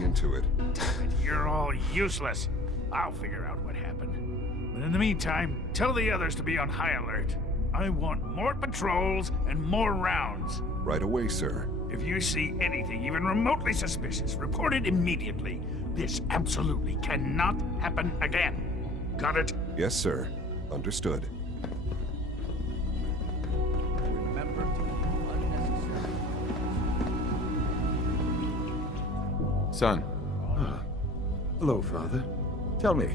into it. You're all useless. I'll figure out what happened. But in the meantime, tell the others to be on high alert. I want more patrols and more rounds. Right away, sir. If you see anything even remotely suspicious, report it immediately. This absolutely cannot happen again. Got it? Yes, sir. Understood. Remember to be unnecessary. Son. Hello, Father. Tell me,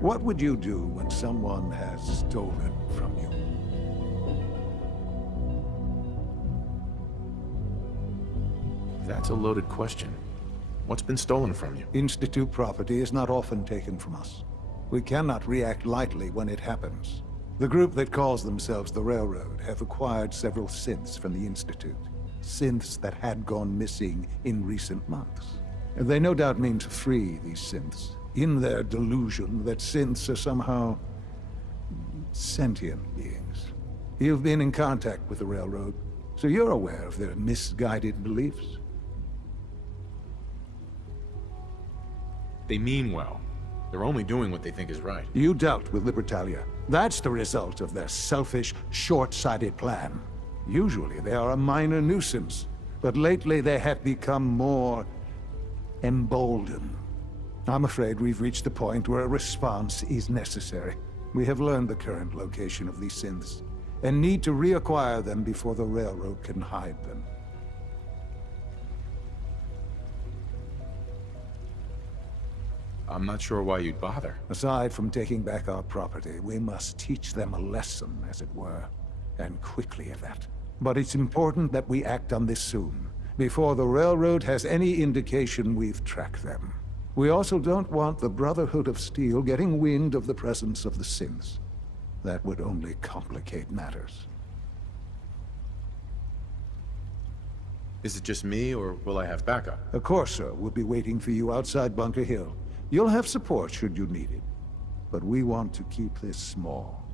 what would you do when someone has stolen from you? That's a loaded question. What's been stolen from you? Institute property is not often taken from us. We cannot react lightly when it happens. The group that calls themselves the Railroad have acquired several synths from the Institute. Synths that had gone missing in recent months. They no doubt mean to free these synths, in their delusion that synths are somehow sentient beings. You've been in contact with the Railroad, so you're aware of their misguided beliefs. They mean well. They're only doing what they think is right. You dealt with Libertalia. That's the result of their selfish, short-sighted plan. Usually they are a minor nuisance, but lately they have become more emboldened. I'm afraid we've reached the point where a response is necessary. We have learned the current location of these synths, and need to reacquire them before the Railroad can hide them. I'm not sure why you'd bother. Aside from taking back our property, we must teach them a lesson, as it were, and quickly at that. But it's important that we act on this soon, before the Railroad has any indication we've tracked them. We also don't want the Brotherhood of Steel getting wind of the presence of the synths. That would only complicate matters. Is it just me, or will I have backup? A Corsa will be waiting for you outside Bunker Hill. You'll have support should you need it. But we want to keep this small.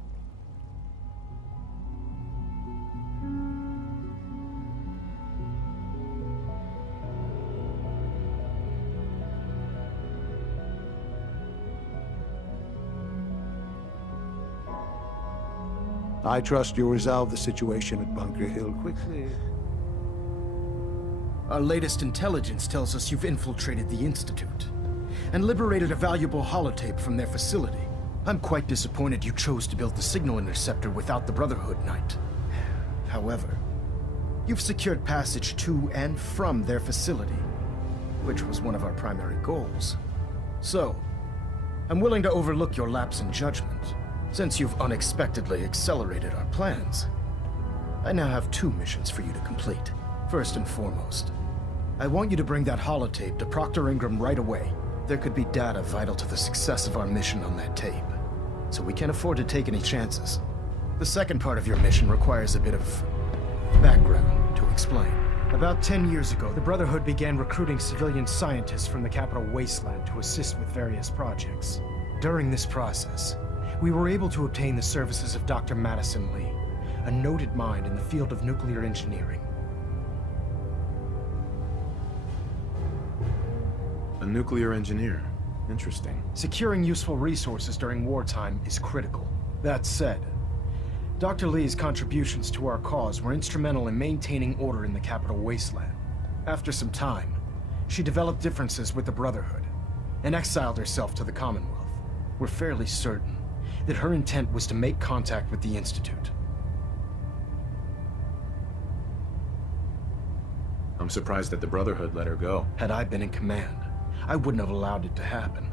I trust you'll resolve the situation at Bunker Hill quickly. Our latest intelligence tells us you've infiltrated the Institute and liberated a valuable holotape from their facility. I'm quite disappointed you chose to build the signal interceptor without the Brotherhood Knight. However, you've secured passage to and from their facility, which was one of our primary goals. So, I'm willing to overlook your lapse in judgment, since you've unexpectedly accelerated our plans. I now have 2 missions for you to complete. First and foremost, I want you to bring that holotape to Proctor Ingram right away. There could be data vital to the success of our mission on that tape, so we can't afford to take any chances. The second part of your mission requires a bit of background to explain. About 10 years ago, the Brotherhood began recruiting civilian scientists from the Capital Wasteland to assist with various projects. During this process, we were able to obtain the services of Dr. Madison Lee, a noted mind in the field of nuclear engineering. A nuclear engineer. Interesting. Securing useful resources during wartime is critical. That said, Dr. Lee's contributions to our cause were instrumental in maintaining order in the Capital Wasteland. After some time, she developed differences with the Brotherhood and exiled herself to the Commonwealth. We're fairly certain that her intent was to make contact with the Institute. I'm surprised that the Brotherhood let her go. Had I been in command, I wouldn't have allowed it to happen.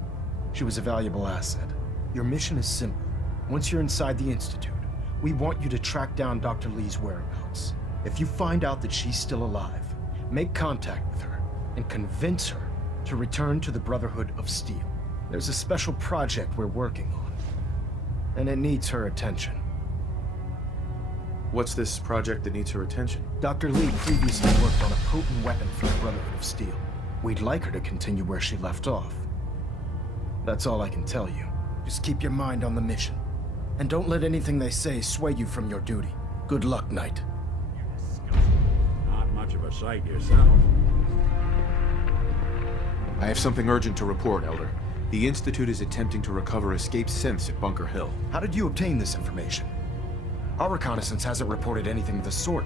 She was a valuable asset. Your mission is simple. Once you're inside the Institute, we want you to track down Dr. Lee's whereabouts. If you find out that she's still alive, make contact with her and convince her to return to the Brotherhood of Steel. There's a special project we're working on, and it needs her attention. What's this project that needs her attention? Dr. Lee previously worked on a potent weapon for the Brotherhood of Steel. We'd like her to continue where she left off. That's all I can tell you. Just keep your mind on the mission. And don't let anything they say sway you from your duty. Good luck, Knight. You're disgusting. Not much of a sight yourself. I have something urgent to report, Elder. The Institute is attempting to recover escaped synths at Bunker Hill. How did you obtain this information? Our reconnaissance hasn't reported anything of the sort.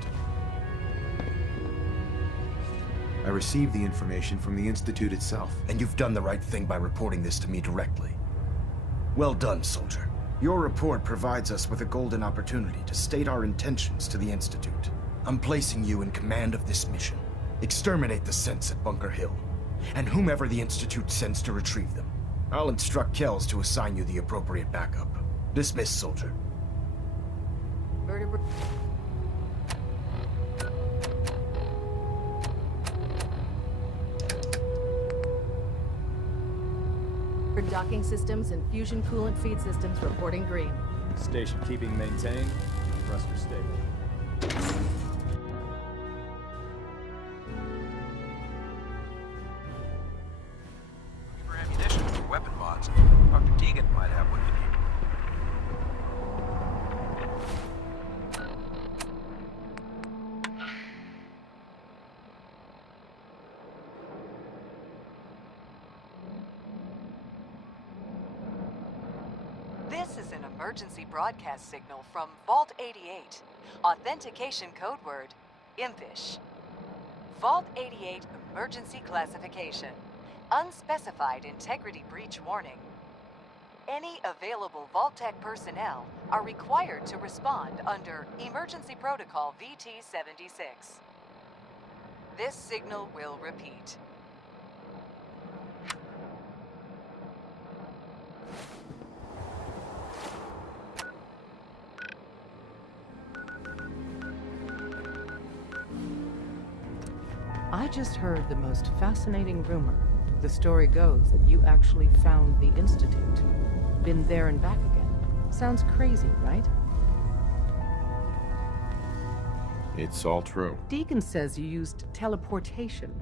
I received the information from the Institute itself. And you've done the right thing by reporting this to me directly. Well done, soldier. Your report provides us with a golden opportunity to state our intentions to the Institute. I'm placing you in command of this mission. Exterminate the synths at Bunker Hill, and whomever the Institute sends to retrieve them. I'll instruct Kells to assign you the appropriate backup. Dismissed, soldier. Docking systems and fusion coolant feed systems reporting green. Station keeping maintained. Thruster stable. For ammunition or weapon mods, Dr. Deegan might have what you need. This is an emergency broadcast signal from Vault 88. Authentication code word, Impish. Vault 88 emergency classification. Unspecified integrity breach warning. Any available Vault-Tec personnel are required to respond under Emergency Protocol VT-76. This signal will repeat. I just heard the most fascinating rumor. The story goes that you actually found the Institute. Been there and back again. Sounds crazy, right? It's all true. Deacon says you used teleportation.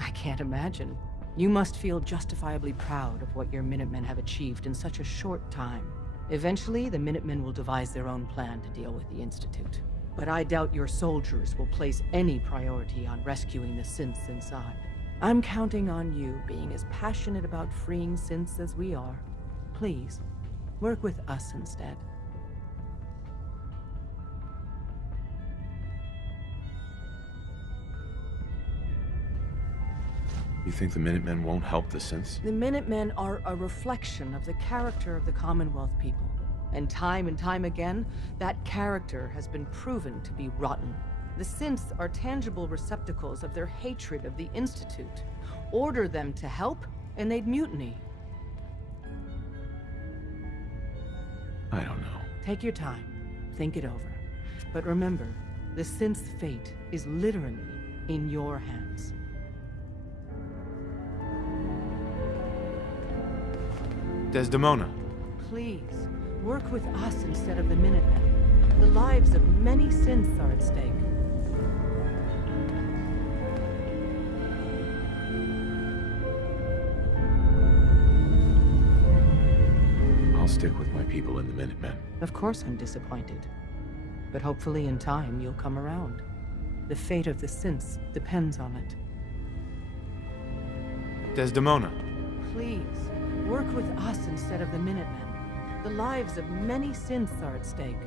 I can't imagine. You must feel justifiably proud of what your Minutemen have achieved in such a short time. Eventually, the Minutemen will devise their own plan to deal with the Institute. But I doubt your soldiers will place any priority on rescuing the synths inside. I'm counting on you being as passionate about freeing synths as we are. Please, work with us instead. You think the Minutemen won't help the synths? The Minutemen are a reflection of the character of the Commonwealth people. And time again, that character has been proven to be rotten. The synths are tangible receptacles of their hatred of the Institute. Order them to help, and they'd mutiny. I don't know. Take your time. Think it over. But remember, the synth's fate is literally in your hands. Desdemona. Please, work with us instead of the Minutemen. The lives of many synths are at stake. I'll stick with my people in the Minutemen. Of course I'm disappointed. But hopefully in time you'll come around. The fate of the synths depends on it. Desdemona. Please, work with us instead of the Minutemen. The lives of many synths are at stake.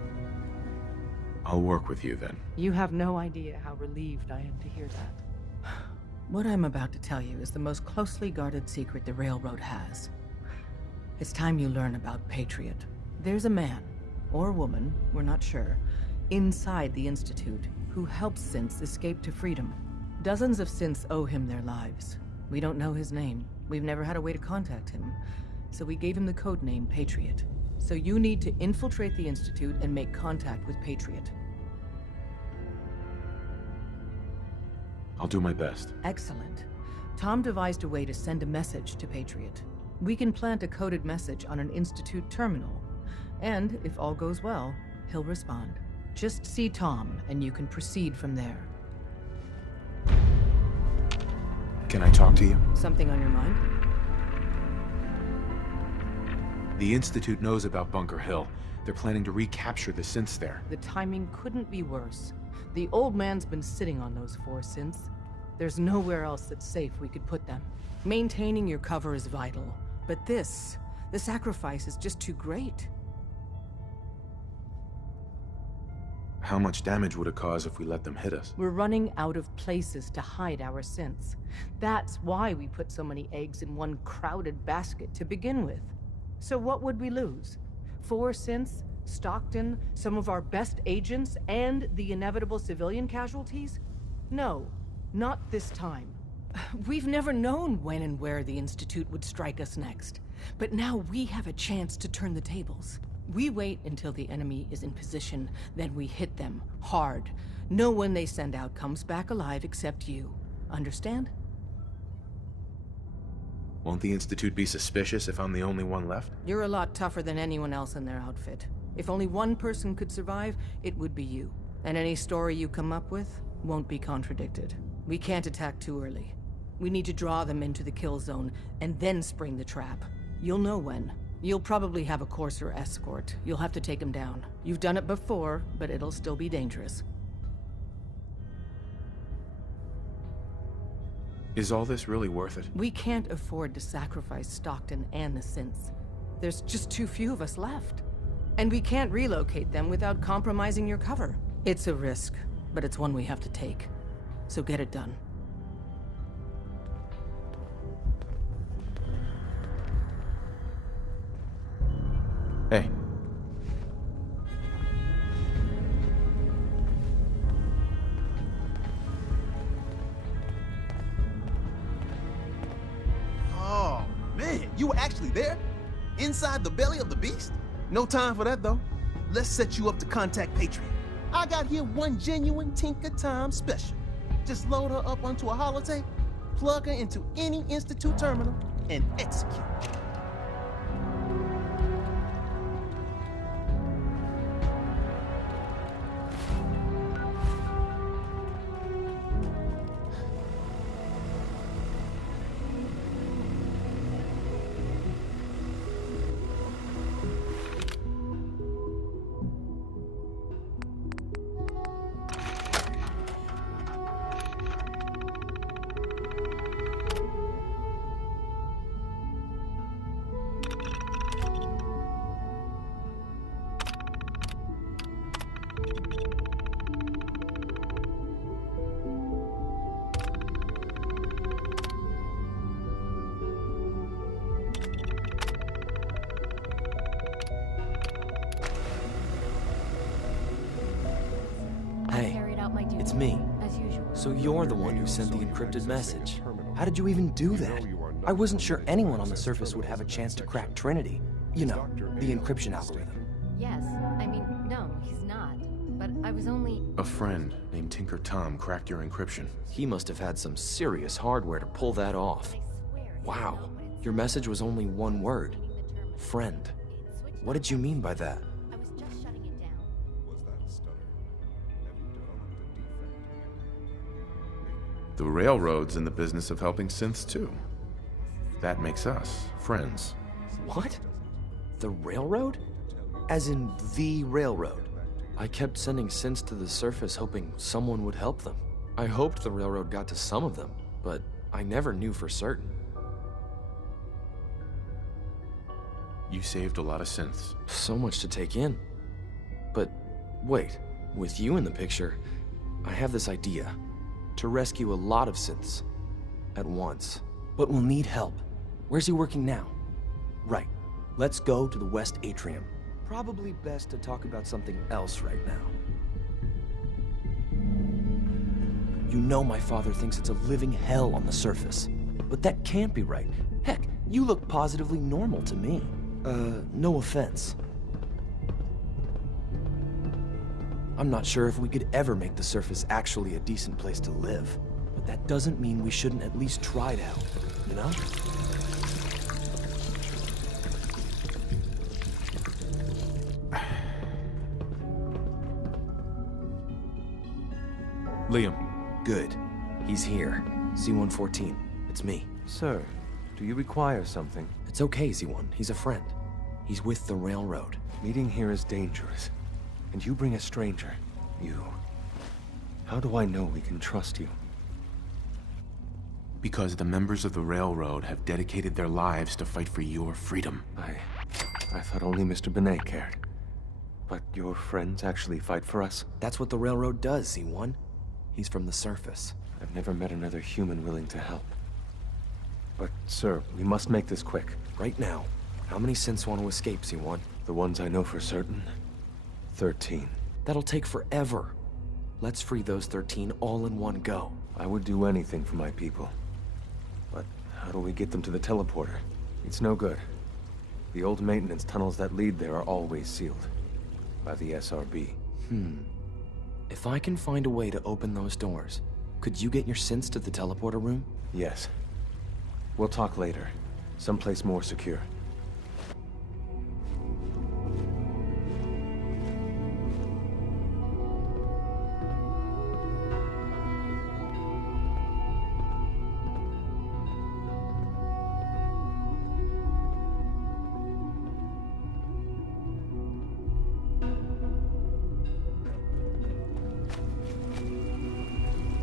I'll work with you then. You have no idea how relieved I am to hear that. What I'm about to tell you is the most closely guarded secret the Railroad has. It's time you learn about Patriot. There's a man, or woman, we're not sure, inside the Institute who helps synths escape to freedom. Dozens of synths owe him their lives. We don't know his name. We've never had a way to contact him. So we gave him the codename Patriot. So you need to infiltrate the Institute and make contact with Patriot. I'll do my best. Excellent. Tom devised a way to send a message to Patriot. We can plant a coded message on an Institute terminal. And, if all goes well, he'll respond. Just see Tom, and you can proceed from there. Can I talk to you? Something on your mind? The Institute knows about Bunker Hill. They're planning to recapture the synths there. The timing couldn't be worse. The old man's been sitting on those 4 synths. There's nowhere else that's safe we could put them. Maintaining your cover is vital, but the sacrifice is just too great. How much damage would it cause if we let them hit us? We're running out of places to hide our synths. That's why we put so many eggs in one crowded basket to begin with. So what would we lose? 4 synths, Stockton, some of our best agents, and the inevitable civilian casualties? No, not this time. We've never known when and where the Institute would strike us next. But now we have a chance to turn the tables. We wait until the enemy is in position, then we hit them hard. No one they send out comes back alive except you. Understand? Won't the Institute be suspicious if I'm the only one left? You're a lot tougher than anyone else in their outfit. If only one person could survive, it would be you. And any story you come up with won't be contradicted. We can't attack too early. We need to draw them into the kill zone, and then spring the trap. You'll know when. You'll probably have a Courser escort. You'll have to take him down. You've done it before, but it'll still be dangerous. Is all this really worth it? We can't afford to sacrifice Stockton and the synths. There's just too few of us left. And we can't relocate them without compromising your cover. It's a risk, but it's one we have to take. So get it done. Hey. Oh, man, you were actually there? Inside the belly of the beast? No time for that, though. Let's set you up to contact Patriot. I got here one genuine Tinker Time special. Just load her up onto a holotape, plug her into any Institute terminal, and execute. Hey, it's me. So you're the one who sent the encrypted message. How did you even do that? I wasn't sure anyone on the surface would have a chance to crack Trinity. You know, the encryption algorithm. Yes. I mean, no, he's not. But I was only... A friend named Tinker Tom cracked your encryption. He must have had some serious hardware to pull that off. Wow. Your message was only one word. Friend. What did you mean by that? I was just shutting it down. Was that a stutter? Have you developed a defect? The Railroad's in the business of helping synths too. That makes us friends. What? The Railroad? As in the Railroad? I kept sending synths to the surface hoping someone would help them. I hoped the Railroad got to some of them, but I never knew for certain. You saved a lot of synths. So much to take in. But wait, with you in the picture, I have this idea. To rescue a lot of synths at once. But we'll need help. Where's he working now? Right. Let's go to the West Atrium. Probably best to talk about something else right now. You know my father thinks it's a living hell on the surface. But that can't be right. Heck, you look positively normal to me. No offense. I'm not sure if we could ever make the surface actually a decent place to live. But that doesn't mean we shouldn't at least try to help, you know? Liam. Good. He's here. C-114. It's me. Sir, do you require something? It's okay, Z1. He's a friend. He's with the Railroad. Meeting here is dangerous. And you bring a stranger. You... How do I know we can trust you? Because the members of the Railroad have dedicated their lives to fight for your freedom. I thought only Mr. Benet cared. But your friends actually fight for us? That's what the Railroad does, C1. He's from the surface. I've never met another human willing to help. But, sir, we must make this quick. Right now, how many synths want to escape, C1? The ones I know for certain, 13. That'll take forever. Let's free those 13 all in one go. I would do anything for my people. But how do we get them to the teleporter? It's no good. The old maintenance tunnels that lead there are always sealed. By the SRB. If I can find a way to open those doors, could you get your synths to the teleporter room? Yes. We'll talk later. Someplace more secure.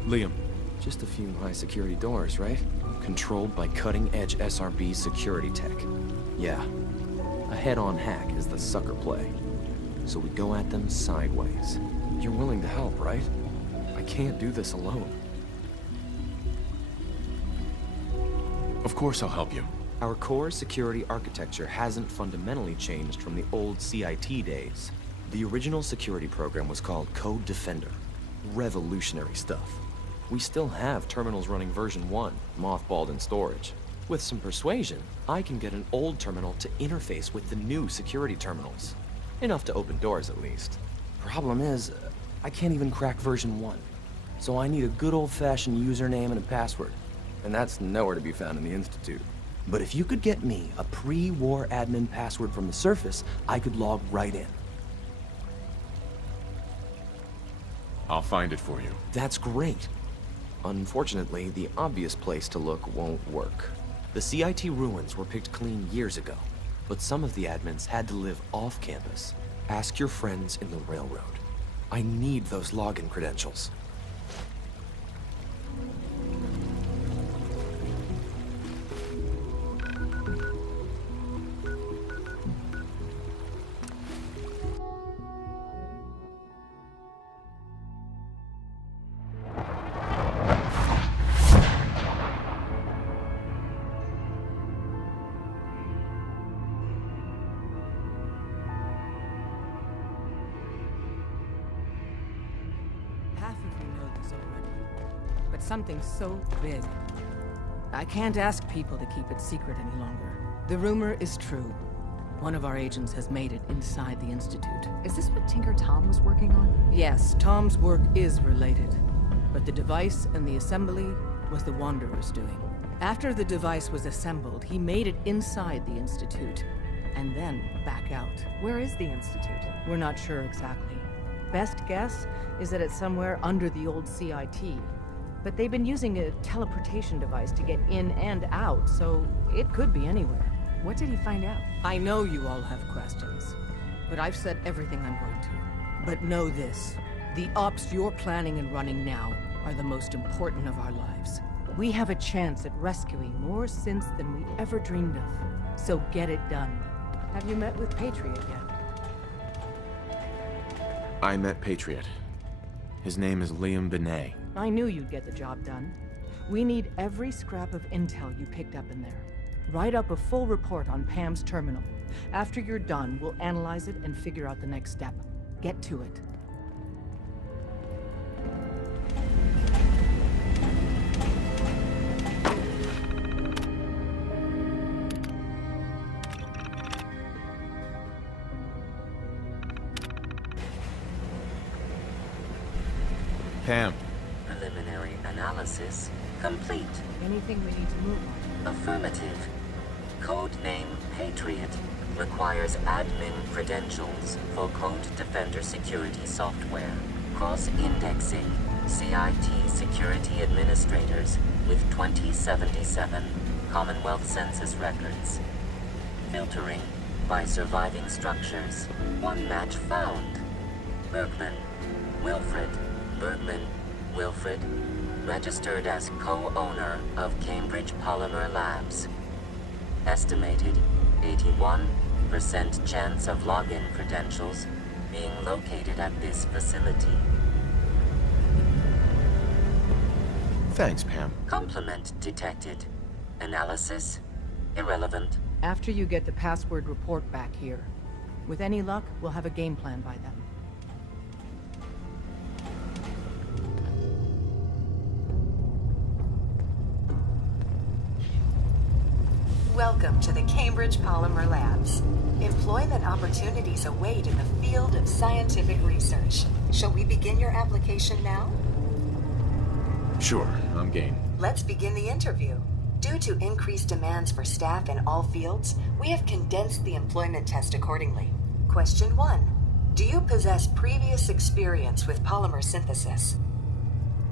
Liam. Just a few high-security doors, right? Controlled by cutting-edge SRB security tech. Yeah. A head-on hack is the sucker play. So we go at them sideways. You're willing to help, right? I can't do this alone. Of course I'll help you. Our core security architecture hasn't fundamentally changed from the old CIT days. The original security program was called Code Defender. Revolutionary stuff. We still have terminals running version 1, mothballed in storage. With some persuasion, I can get an old terminal to interface with the new security terminals. Enough to open doors, at least. Problem is, I can't even crack version 1. So I need a good old-fashioned username and a password. And that's nowhere to be found in the Institute. But if you could get me a pre-war admin password from the surface, I could log right in. I'll find it for you. That's great. Unfortunately, the obvious place to look won't work. The CIT ruins were picked clean years ago, but some of the admins had to live off campus. Ask your friends in the Railroad. I need those login credentials. Something so big. I can't ask people to keep it secret any longer. The rumor is true. One of our agents has made it inside the Institute. Is this what Tinker Tom was working on? Yes, Tom's work is related. But the device and the assembly was the Wanderer's doing. After the device was assembled, he made it inside the Institute, and then back out. Where is the Institute? We're not sure exactly. Best guess is that it's somewhere under the old CIT. But they've been using a teleportation device to get in and out, so it could be anywhere. What did he find out? I know you all have questions, but I've said everything I'm going to. But know this, the ops you're planning and running now are the most important of our lives. We have a chance at rescuing more synths than we ever dreamed of. So get it done. Have you met with Patriot yet? I met Patriot. His name is Liam Benet. I knew you'd get the job done. We need every scrap of intel you picked up in there. Write up a full report on Pam's terminal. After you're done, we'll analyze it and figure out the next step. Get to it. Pam. Preliminary analysis complete. Anything we need to move on? Affirmative. Codename Patriot requires admin credentials for Code Defender security software. Cross-indexing CIT security administrators with 2077 Commonwealth Census records. Filtering by surviving structures. One match found. Bergman. Wilfred. Bergman. Wilfred. registered as co-owner of Cambridge Polymer Labs. Estimated 81% chance of login credentials being located at this facility. Thanks, Pam. Complement detected. Analysis irrelevant. After you get the password report back here. With any luck, we'll have a game plan by then. Welcome to the Cambridge Polymer Labs. Employment opportunities await in the field of scientific research. Shall we begin your application now? Sure, I'm game. Let's begin the interview. Due to increased demands for staff in all fields, we have condensed the employment test accordingly. Question 1. Do you possess previous experience with polymer synthesis?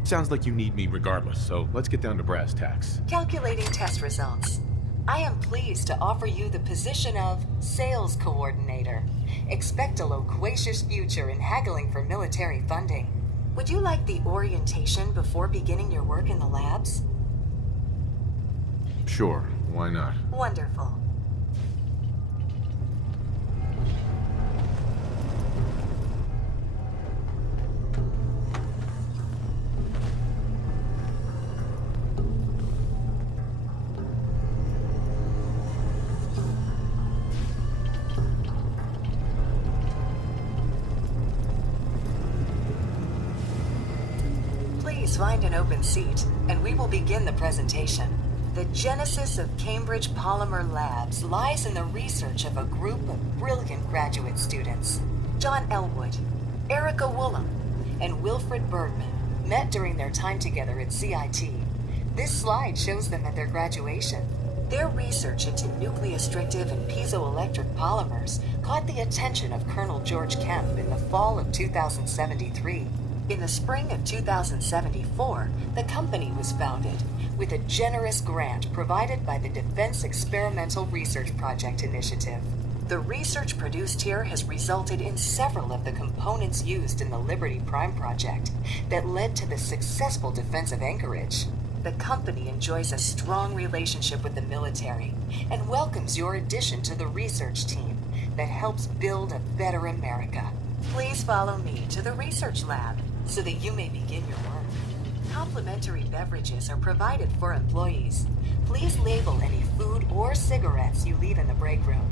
Sounds like you need me regardless, so let's get down to brass tacks. Calculating test results. I am pleased to offer you the position of Sales Coordinator. Expect a loquacious future in haggling for military funding. Would you like the orientation before beginning your work in the labs? Sure, why not? Wonderful. Please find an open seat, and we will begin the presentation. The genesis of Cambridge Polymer Labs lies in the research of a group of brilliant graduate students. John Elwood, Erica Woolham, and Wilfred Bergman met during their time together at CIT. This slide shows them at their graduation. Their research into nucleostrictive and piezoelectric polymers caught the attention of Colonel George Kemp in the fall of 2073. In the spring of 2074, the company was founded, with a generous grant provided by the Defense Experimental Research Project Initiative. The research produced here has resulted in several of the components used in the Liberty Prime project that led to the successful defense of Anchorage. The company enjoys a strong relationship with the military and welcomes your addition to the research team that helps build a better America. Please follow me to the research lab so that you may begin your work. Complimentary beverages are provided for employees. Please label any food or cigarettes you leave in the break room.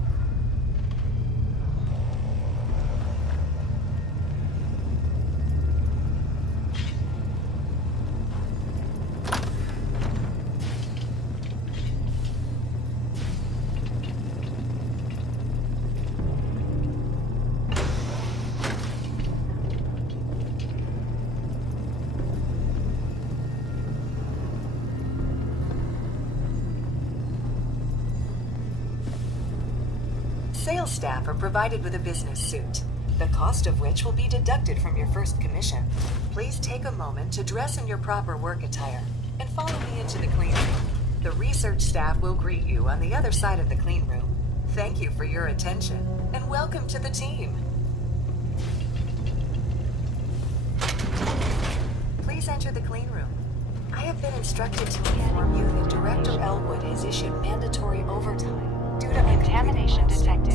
Sales staff are provided with a business suit, the cost of which will be deducted from your first commission. Please take a moment to dress in your proper work attire and follow me into the clean room. The research staff will greet you on the other side of the clean room. Thank you for your attention and welcome to the team. Please enter the clean room. I have been instructed to inform you that Director Elwood has issued mandatory overtime due to contamination detected.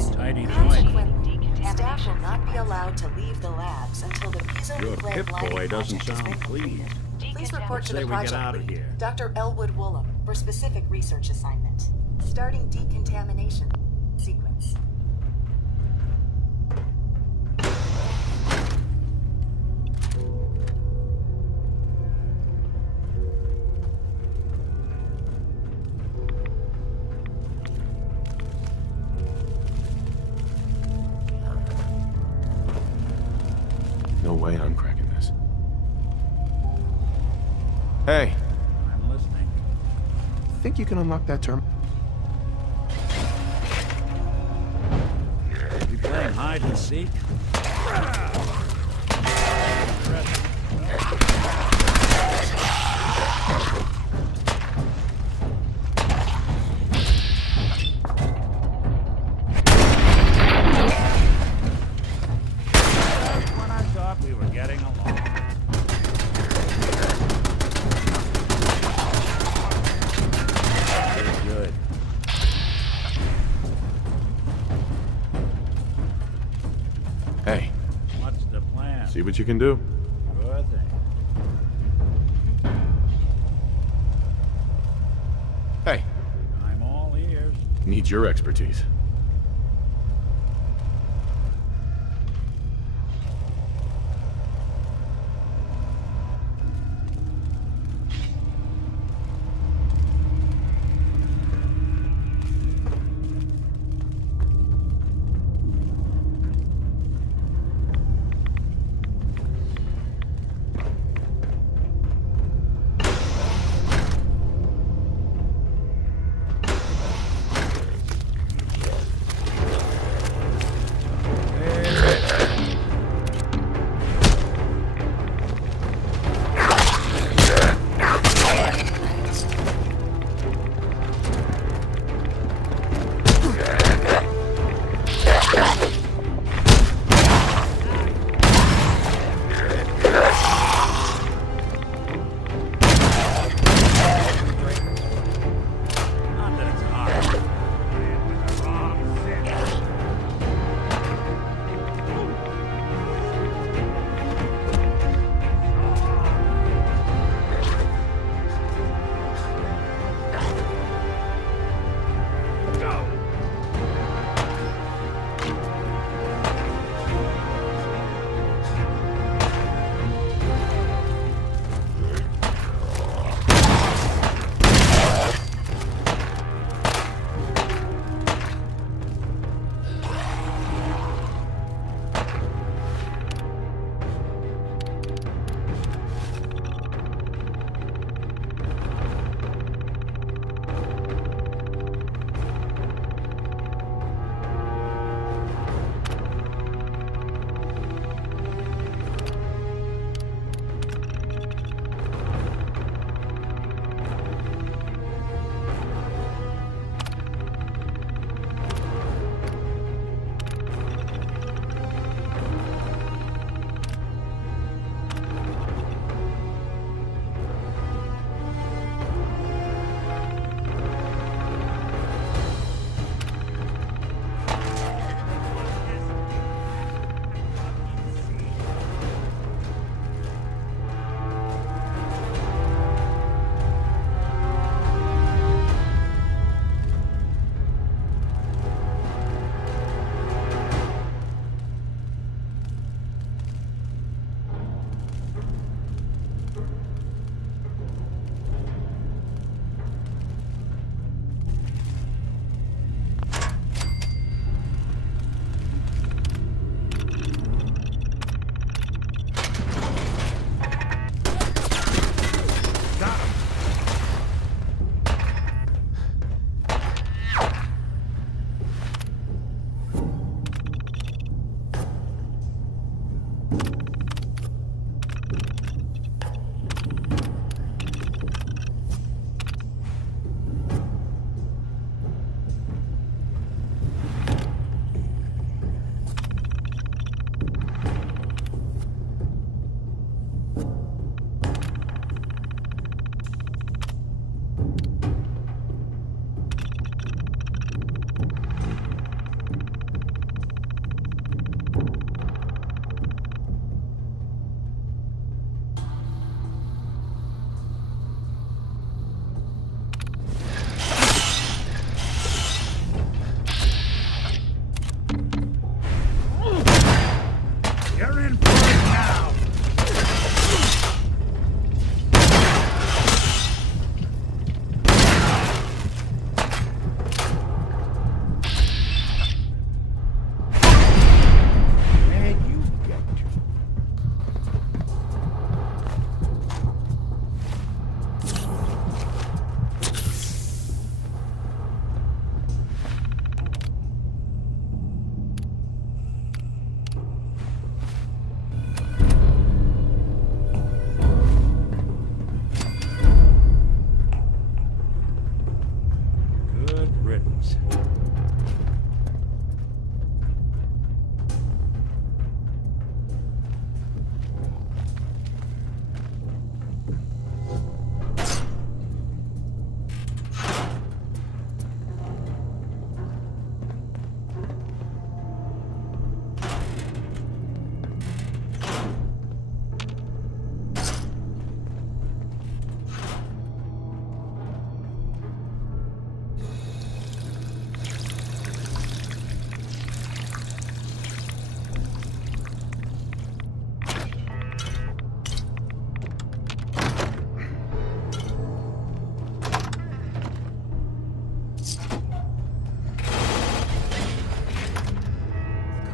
Consequently, staff will not be allowed to leave the labs until the piezonucleic Your Pip-Boy lighting doesn't project has been sound pleased. completed. Please report to Say the we get project out of lead, here. Dr. Elwood Woolham, for specific research assignment. Starting decontamination sequence. No way I'm cracking this. Hey, I'm listening. think you can unlock that term? You playing hide and seek? When I thought we were getting along. See what you can do. Sure thing. Hey, I'm all ears. need your expertise.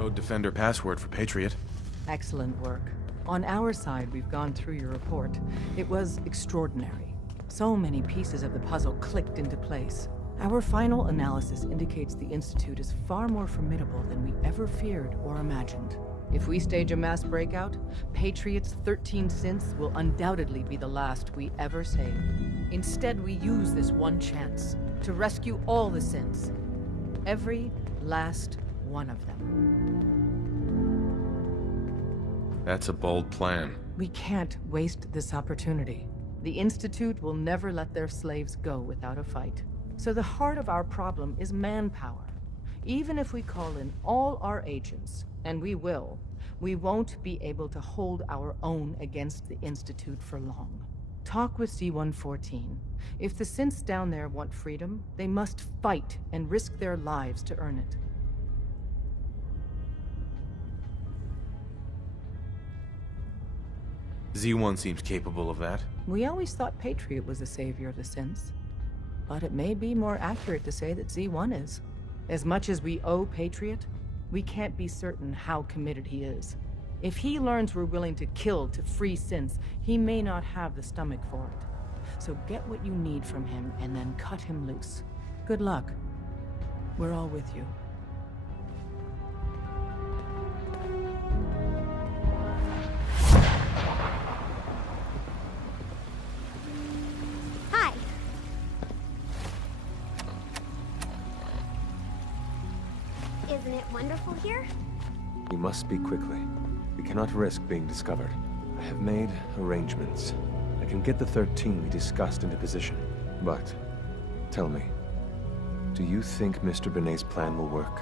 Code Defender password for Patriot. Excellent work. On our side, we've gone through your report. It was extraordinary. So many pieces of the puzzle clicked into place. Our final analysis indicates the Institute is far more formidable than we ever feared or imagined. If we stage a mass breakout, Patriot's 13 synths will undoubtedly be the last we ever save. Instead, we use this one chance to rescue all the synths. Every last one of them. That's a bold plan. We can't waste this opportunity. The Institute will never let their slaves go without a fight. So the heart of our problem is manpower. Even if we call in all our agents, and we will, we won't be able to hold our own against the Institute for long. Talk with C-114. If the synths down there want freedom, they must fight and risk their lives to earn it. Z1 seems capable of that. We always thought Patriot was the savior of the synths. But it may be more accurate to say that Z1 is. As much as we owe Patriot, we can't be certain how committed he is. If he learns we're willing to kill to free synths, he may not have the stomach for it. So get what you need from him and then cut him loose. Good luck. We're all with you. Hi. Isn't it wonderful here? We must speak quickly. We cannot risk being discovered. I have made arrangements. I can get the 13 we discussed into position. But, tell me, do you think Mr. Benet's plan will work?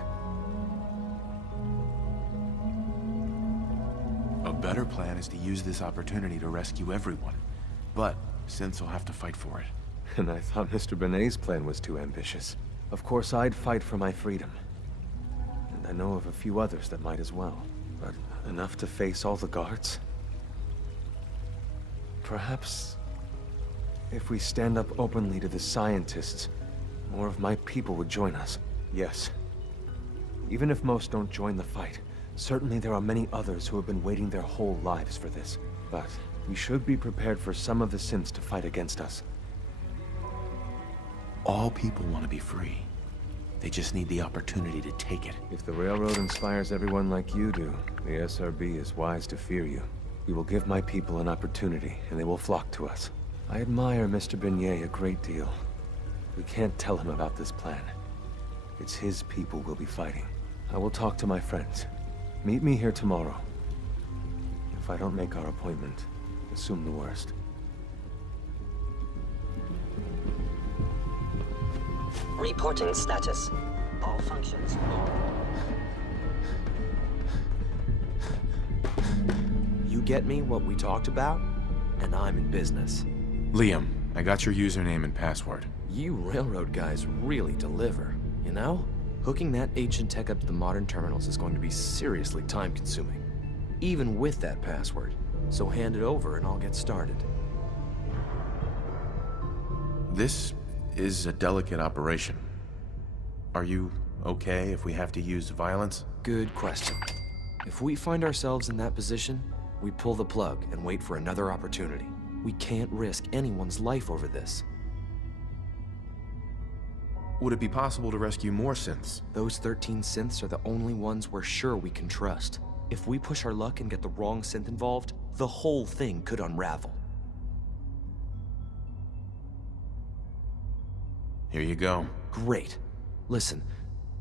A better plan is to use this opportunity to rescue everyone. But synths will have to fight for it. And I thought Mr. Benet's plan was too ambitious. Of course, I'd fight for my freedom. And I know of a few others that might as well. But enough to face all the guards? Perhaps if we stand up openly to the scientists, more of my people would join us. Yes. Even if most don't join the fight, certainly there are many others who have been waiting their whole lives for this. But we should be prepared for some of the synths to fight against us. All people want to be free. They just need the opportunity to take it. If the Railroad inspires everyone like you do, the SRB is wise to fear you. We will give my people an opportunity, and they will flock to us. I admire Mr. Benet a great deal. We can't tell him about this plan. It's his people we'll be fighting. I will talk to my friends. Meet me here tomorrow. If I don't make our appointment, assume the worst. Reporting status. All functions normal. You get me what we talked about, and I'm in business. Liam, I got your username and password. You Railroad guys really deliver, you know? Hooking that ancient tech up to the modern terminals is going to be seriously time-consuming, even with that password. So hand it over and I'll get started. This is a delicate operation. Are you okay if we have to use violence? Good question. If we find ourselves in that position, we pull the plug and wait for another opportunity. We can't risk anyone's life over this. Would it be possible to rescue more synths? Those 13 synths are the only ones we're sure we can trust. If we push our luck and get the wrong synth involved, the whole thing could unravel. Here you go. Great. Listen,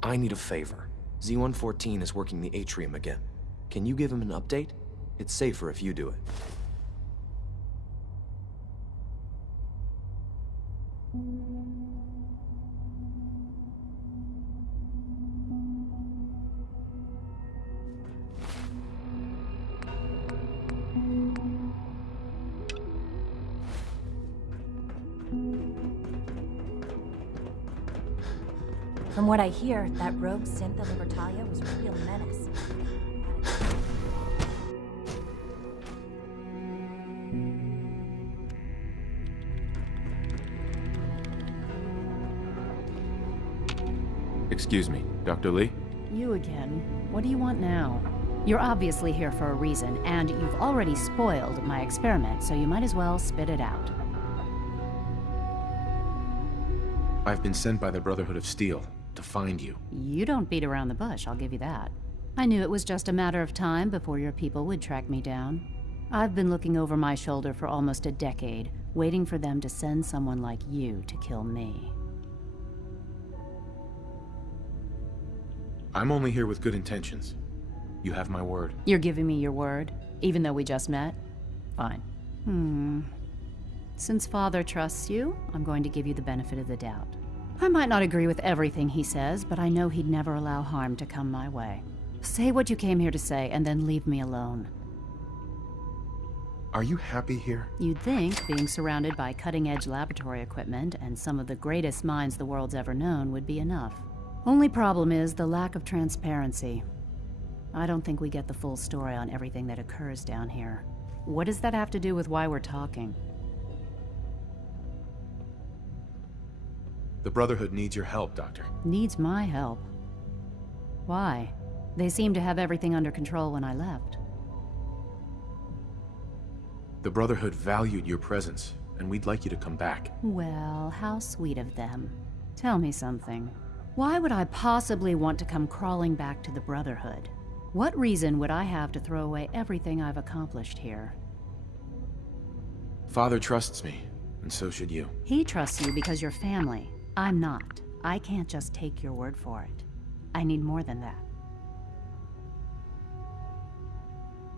I need a favor. Z-114 is working the atrium again. Can you give him an update? It's safer if you do it. From what I hear, that rogue synth of Libertalia was a real menace. Excuse me, Dr. Lee? you again. What do you want now? You're obviously here for a reason, and you've already spoiled my experiment, so you might as well spit it out. I've been sent by the Brotherhood of Steel to find you. You don't beat around the bush, I'll give you that. I knew it was just a matter of time before your people would track me down. I've been looking over my shoulder for almost a decade, waiting for them to send someone like you to kill me. I'm only here with good intentions. You have my word. You're giving me your word, even though we just met? Fine. Since Father trusts you, I'm going to give you the benefit of the doubt. I might not agree with everything he says, but I know he'd never allow harm to come my way. Say what you came here to say, and then leave me alone. Are you happy here? You'd think being surrounded by cutting-edge laboratory equipment and some of the greatest minds the world's ever known would be enough. Only problem is the lack of transparency. I don't think we get the full story on everything that occurs down here. What does that have to do with why we're talking? The Brotherhood needs your help, Doctor. Needs my help? Why? They seemed to have everything under control when I left. The Brotherhood valued your presence, and we'd like you to come back. Well, how sweet of them. Tell me something. Why would I possibly want to come crawling back to the Brotherhood? What reason would I have to throw away everything I've accomplished here? Father trusts me, and so should you. He trusts you because you're family. I'm not. I can't just take your word for it. I need more than that.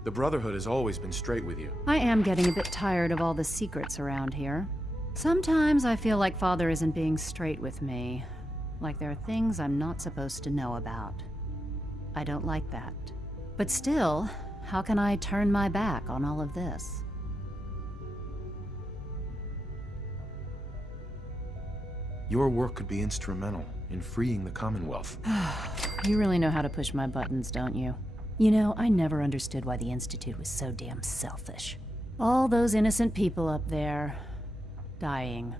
The Brotherhood has always been straight with you. I am getting a bit tired of all the secrets around here. Sometimes I feel like Father isn't being straight with me. Like there are things I'm not supposed to know about. I don't like that. But still, how can I turn my back on all of this? Your work could be instrumental in freeing the Commonwealth. You really know how to push my buttons, don't you? You know, I never understood why the Institute was so damn selfish. All those innocent people up there, dying.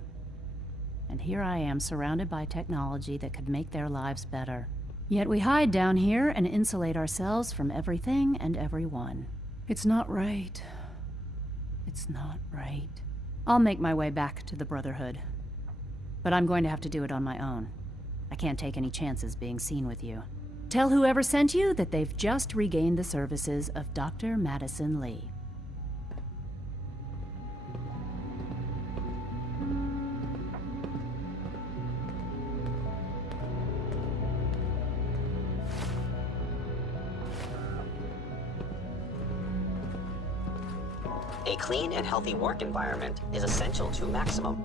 And here I am, surrounded by technology that could make their lives better. Yet we hide down here and insulate ourselves from everything and everyone. It's not right. It's not right. I'll make my way back to the Brotherhood. But I'm going to have to do it on my own. I can't take any chances being seen with you. Tell whoever sent you that they've just regained the services of Dr. Madison Lee. A clean and healthy work environment is essential to Maximum.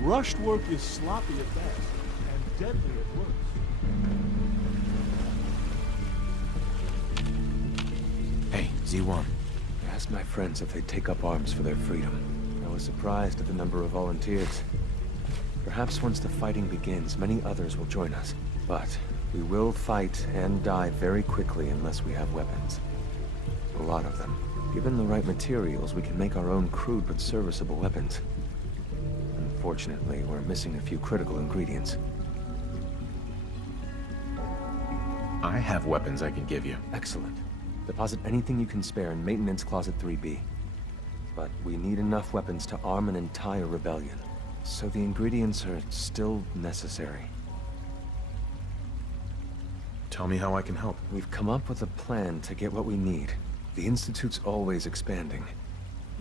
Rushed work is sloppy at best, and deadly at worst. Hey, Z1. I asked my friends if they'd take up arms for their freedom. I was surprised at the number of volunteers. Perhaps once the fighting begins, many others will join us. But we will fight and die very quickly unless we have weapons. A lot of them. Given the right materials, we can make our own crude but serviceable weapons. Unfortunately, we're missing a few critical ingredients. I have weapons I can give you. Excellent. Deposit anything you can spare in Maintenance Closet 3B. But we need enough weapons to arm an entire rebellion. So the ingredients are still necessary. Tell me how I can help. We've come up with a plan to get what we need. The Institute's always expanding.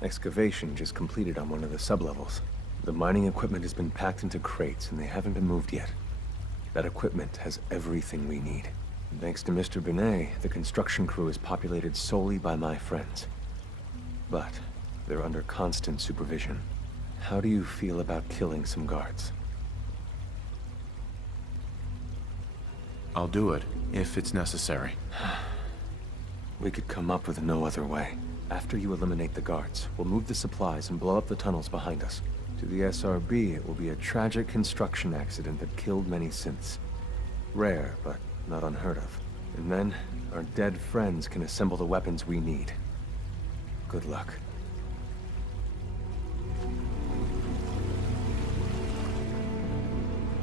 Excavation just completed on one of the sublevels. The mining equipment has been packed into crates and they haven't been moved yet. That equipment has everything we need. And thanks to Mr. Binet, the construction crew is populated solely by my friends. But they're under constant supervision. How do you feel about killing some guards? I'll do it, if it's necessary. We could come up with no other way. After you eliminate the guards, we'll move the supplies and blow up the tunnels behind us. To the SRB, it will be a tragic construction accident that killed many synths. Rare, but not unheard of. And then, our dead friends can assemble the weapons we need. Good luck.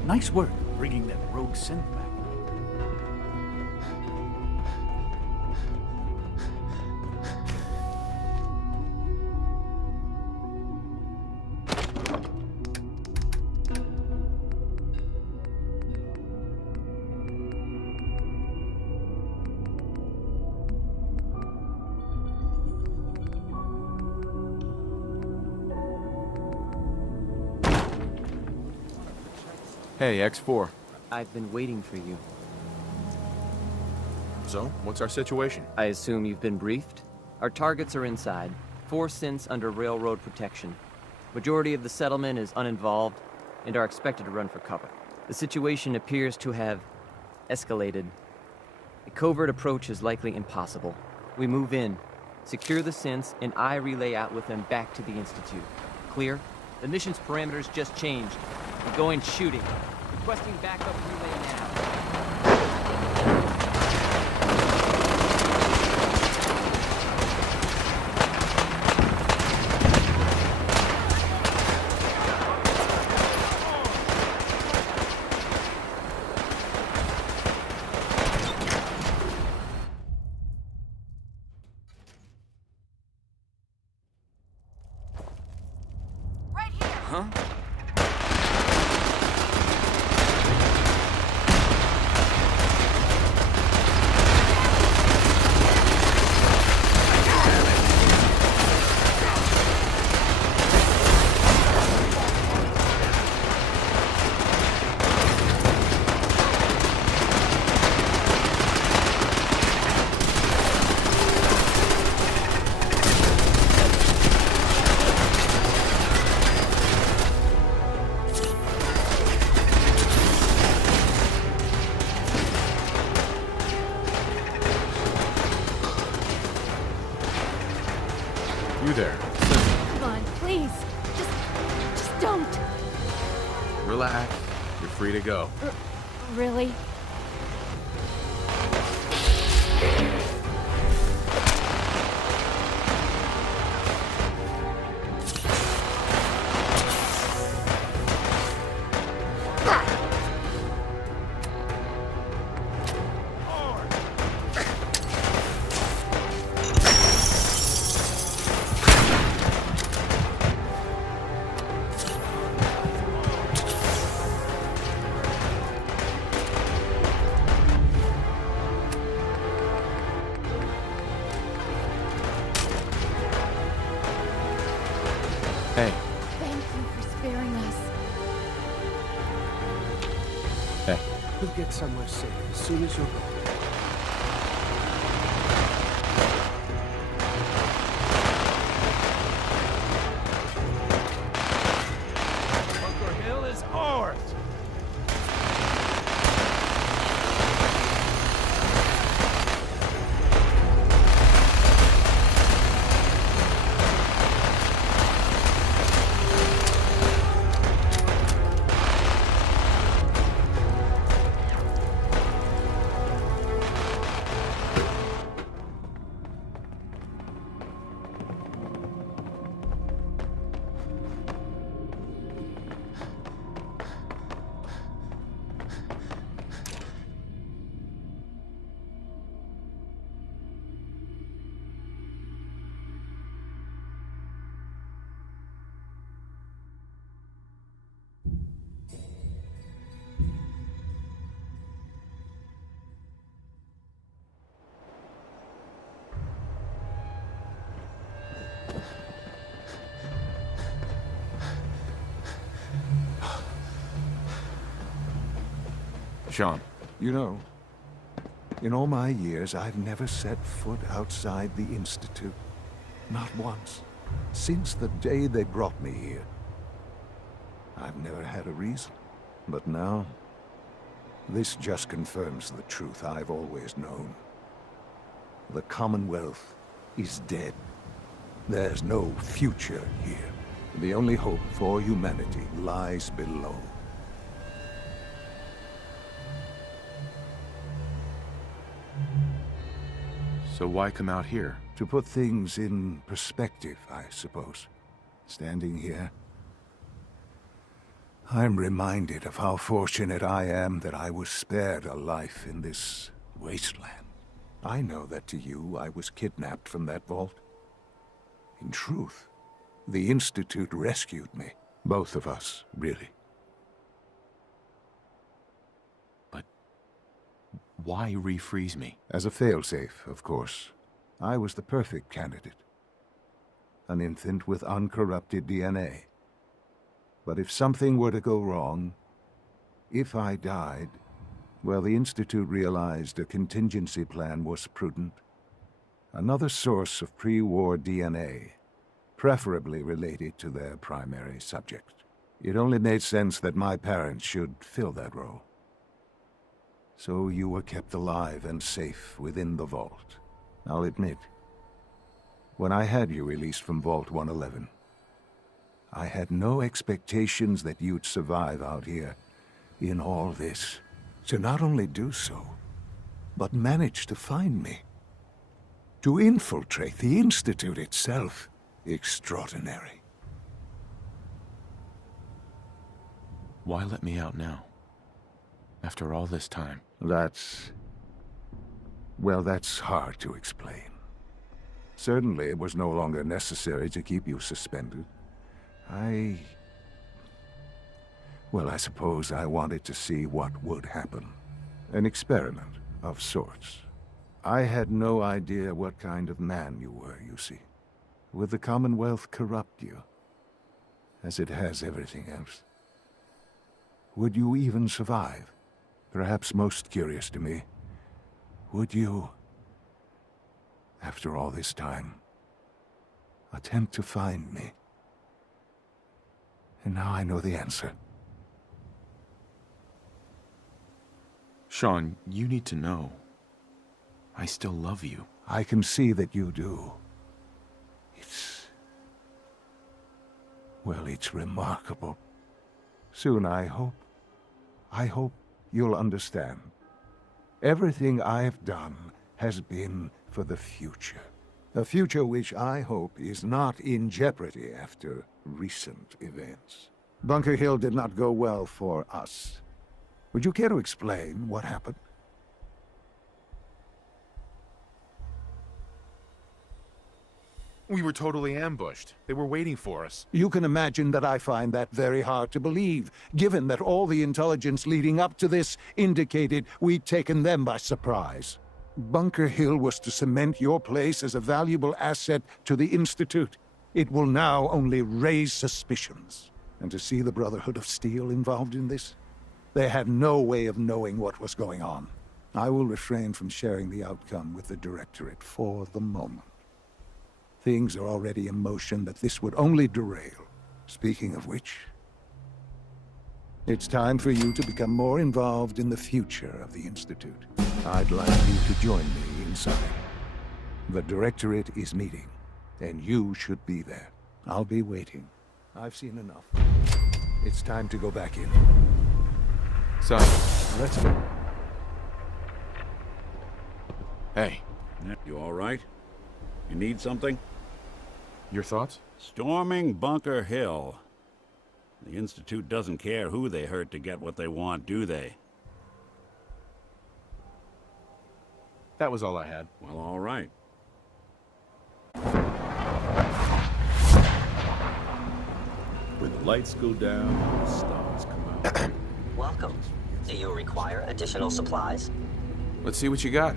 Nice work bringing that rogue synth back. Hey, X4. I've been waiting for you. So, what's our situation? I assume you've been briefed? Our targets are inside. 4 synths under railroad protection. Majority of the settlement is uninvolved and are expected to run for cover. The situation appears to have escalated. A covert approach is likely impossible. We move in, secure the synths, and I relay out with them back to the Institute. Clear? The mission's parameters just changed. We're going shooting. Requesting backup relay now. Right here! Huh? You there. Come on, please. Just don't. Relax. You're free to go. Really? Hey. Thank you for sparing us. Hey. We'll get somewhere safe as soon as you're gone. Bunker Hill is ours! Sean. You know, in all my years, I've never set foot outside the Institute. Not once. Since the day they brought me here. I've never had a reason. But now, this just confirms the truth I've always known. The Commonwealth is dead. There's no future here. The only hope for humanity lies below. So why come out here? To put things in perspective, I suppose. Standing here, I'm reminded of how fortunate I am that I was spared a life in this wasteland. I know that to you, I was kidnapped from that vault. In truth, the Institute rescued me. Both of us, really. But why refreeze me? As a failsafe, of course. I was the perfect candidate. An infant with uncorrupted DNA. But if something were to go wrong, if I died, well, the Institute realized a contingency plan was prudent. Another source of pre-war DNA, preferably related to their primary subject. It only made sense that my parents should fill that role. So you were kept alive and safe within the vault. I'll admit, when I had you released from Vault 111, I had no expectations that you'd survive out here in all this. To not only do so, but manage to find me. To infiltrate the Institute itself. Extraordinary. Why let me out now? After all this time? Well, that's hard to explain. Certainly, it was no longer necessary to keep you suspended. Well, I suppose I wanted to see what would happen. An experiment of sorts. I had no idea what kind of man you were, you see. Would the Commonwealth corrupt you? As it has everything else? Would you even survive? Perhaps most curious to me, would you, after all this time, attempt to find me? And now I know the answer. Sean, you need to know. I still love you. I can see that you do. Well, it's remarkable. Soon, I hope you'll understand. Everything I've done has been for the future. A future which I hope is not in jeopardy after recent events. Bunker Hill did not go well for us. Would you care to explain what happened? We were totally ambushed. They were waiting for us. You can imagine that I find that very hard to believe, given that all the intelligence leading up to this indicated we'd taken them by surprise. Bunker Hill was to cement your place as a valuable asset to the Institute. It will now only raise suspicions. And to see the Brotherhood of Steel involved in this? They had no way of knowing what was going on. I will refrain from sharing the outcome with the Directorate for the moment. Things are already in motion that this would only derail. Speaking of which, it's time for you to become more involved in the future of the Institute. I'd like you to join me inside. The Directorate is meeting, and you should be there. I'll be waiting. I've seen enough. It's time to go back in. Son. Let's go. Hey. You all right? You need something? Your thoughts? Storming Bunker Hill. The Institute doesn't care who they hurt to get what they want, do they? That was all I had. Well, all right. When the lights go down, the stars come out. Welcome. Do you require additional supplies? Let's see what you got.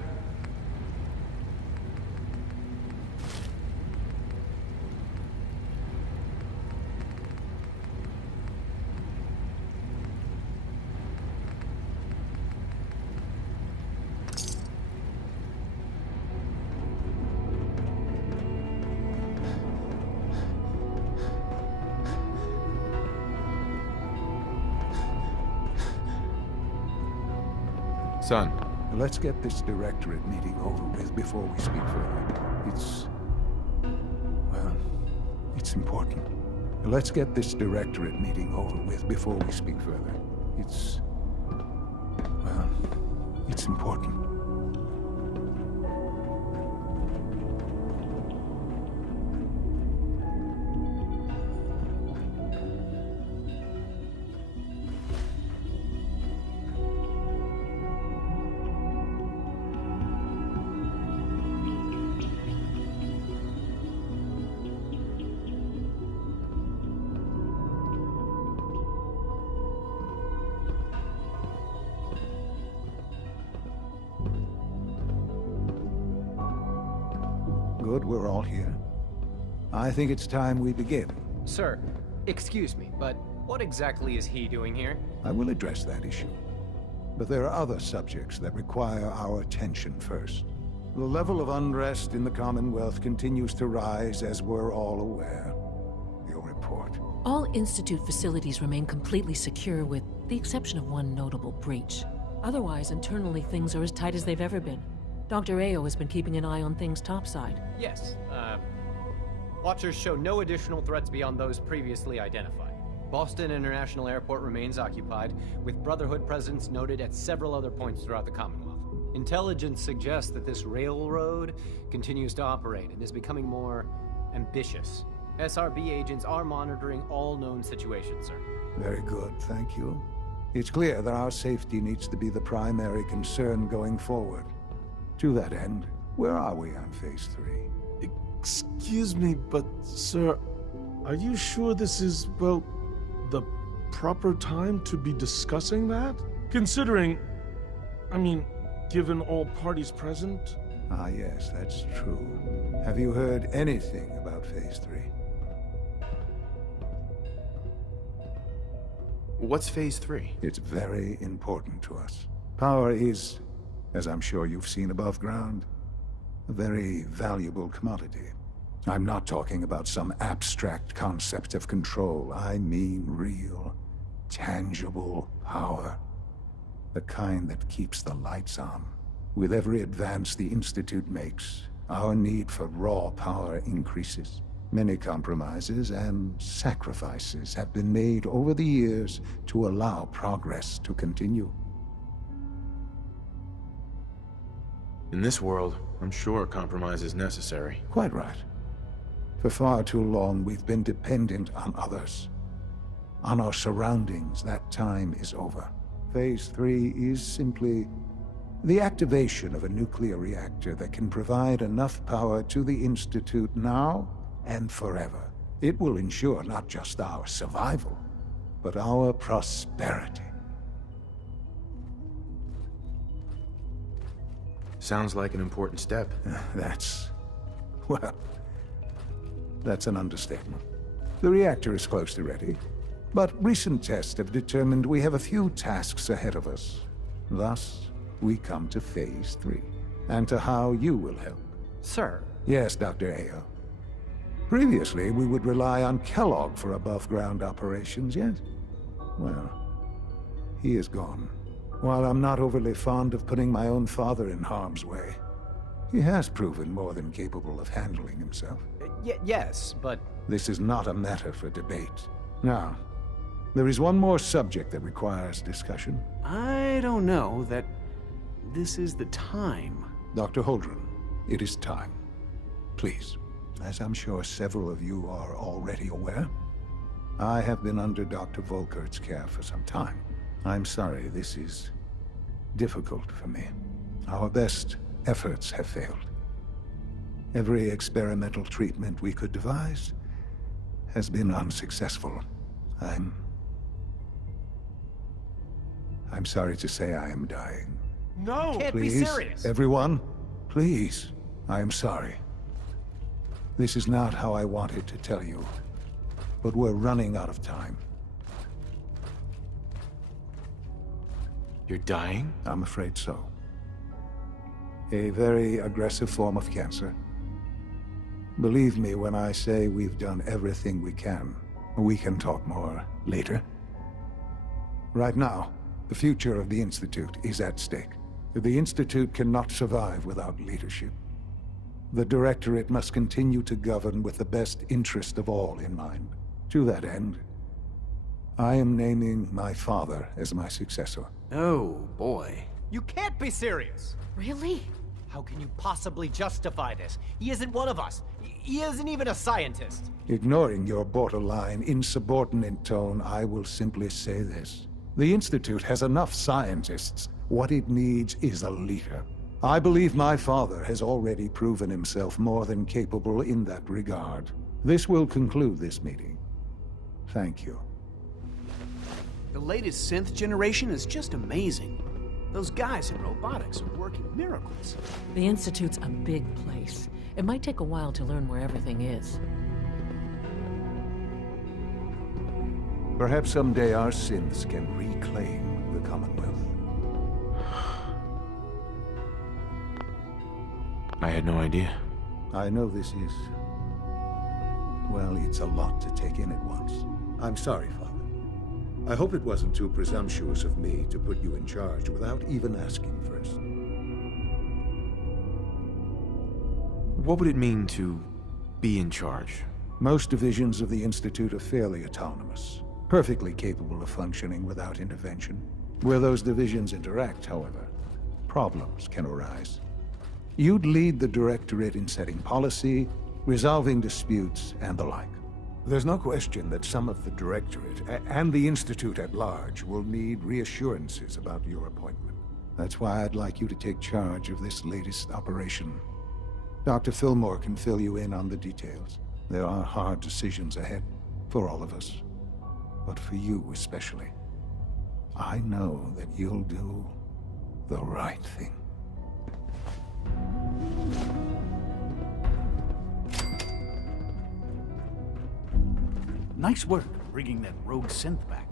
Son. Let's get this directorate meeting over with before we speak further. Well, it's important. Let's get this directorate meeting over with before we speak further. Well, it's important. Good, we're all here. I think it's time we begin. Sir, excuse me, but what exactly is he doing here? I will address that issue. But there are other subjects that require our attention first. The level of unrest in the Commonwealth continues to rise, as we're all aware. Your report. All Institute facilities remain completely secure with the exception of one notable breach. Otherwise, internally things are as tight as they've ever been. Dr. Ao has been keeping an eye on things topside. Yes, Watchers show no additional threats beyond those previously identified. Boston International Airport remains occupied, with Brotherhood presence noted at several other points throughout the Commonwealth. Intelligence suggests that this railroad continues to operate and is becoming more ambitious. SRB agents are monitoring all known situations, sir. Very good, thank you. It's clear that our safety needs to be the primary concern going forward. To that end, where are we on Phase 3? Excuse me, but sir, are you sure this is, well, the proper time to be discussing that? Considering, given all parties present? Ah, yes, that's true. Have you heard anything about Phase 3? What's Phase 3? It's very important to us. Power is, as I'm sure you've seen above ground, a very valuable commodity. I'm not talking about some abstract concept of control. I mean real, tangible power. The kind that keeps the lights on. With every advance the Institute makes, our need for raw power increases. Many compromises and sacrifices have been made over the years to allow progress to continue. In this world, I'm sure compromise is necessary. Quite right. For far too long, we've been dependent on others. On our surroundings. That time is over. Phase 3 is simply the activation of a nuclear reactor that can provide enough power to the Institute now and forever. It will ensure not just our survival, but our prosperity. Sounds like an important step. That's an understatement. The reactor is close to ready, but recent tests have determined we have a few tasks ahead of us. Thus, we come to Phase 3, and to how you will help. Sir? Yes, Dr. Ao. Previously, we would rely on Kellogg for above-ground operations, yes? Well, he is gone. While I'm not overly fond of putting my own father in harm's way, he has proven more than capable of handling himself. Yes, but... This is not a matter for debate. Now, there is one more subject that requires discussion. I don't know that this is the time. Dr. Holdren, it is time. Please, as I'm sure several of you are already aware, I have been under Dr. Volkert's care for some time. I'm sorry, this is difficult for me. Our best efforts have failed. Every experimental treatment we could devise has been unsuccessful. I'm sorry to say I am dying. No! Can't Please, be serious! Everyone, please, I am sorry. This is not how I wanted to tell you, but we're running out of time. You're dying? I'm afraid so. A very aggressive form of cancer. Believe me when I say we've done everything we can. We can talk more later. Right now, the future of the Institute is at stake. The Institute cannot survive without leadership. The Directorate must continue to govern with the best interest of all in mind. To that end, I am naming my father as my successor. Oh, boy. You can't be serious! Really? How can you possibly justify this? He isn't one of us. He isn't even a scientist. Ignoring your borderline, insubordinate tone, I will simply say this. The Institute has enough scientists. What it needs is a leader. I believe my father has already proven himself more than capable in that regard. This will conclude this meeting. Thank you. The latest synth generation is just amazing. Those guys in robotics are working miracles. The Institute's a big place. It might take a while to learn where everything is. Perhaps someday our synths can reclaim the Commonwealth. I had no idea. I know this is... well, it's a lot to take in at once. I'm sorry, Father. I hope it wasn't too presumptuous of me to put you in charge without even asking first. What would it mean to be in charge? Most divisions of the Institute are fairly autonomous, perfectly capable of functioning without intervention. Where those divisions interact, however, problems can arise. You'd lead the Directorate in setting policy, resolving disputes, and the like. There's no question that some of the Directorate, and the Institute at large, will need reassurances about your appointment. That's why I'd like you to take charge of this latest operation. Dr. Fillmore can fill you in on the details. There are hard decisions ahead, for all of us. But for you especially. I know that you'll do the right thing. Nice work bringing that rogue synth back.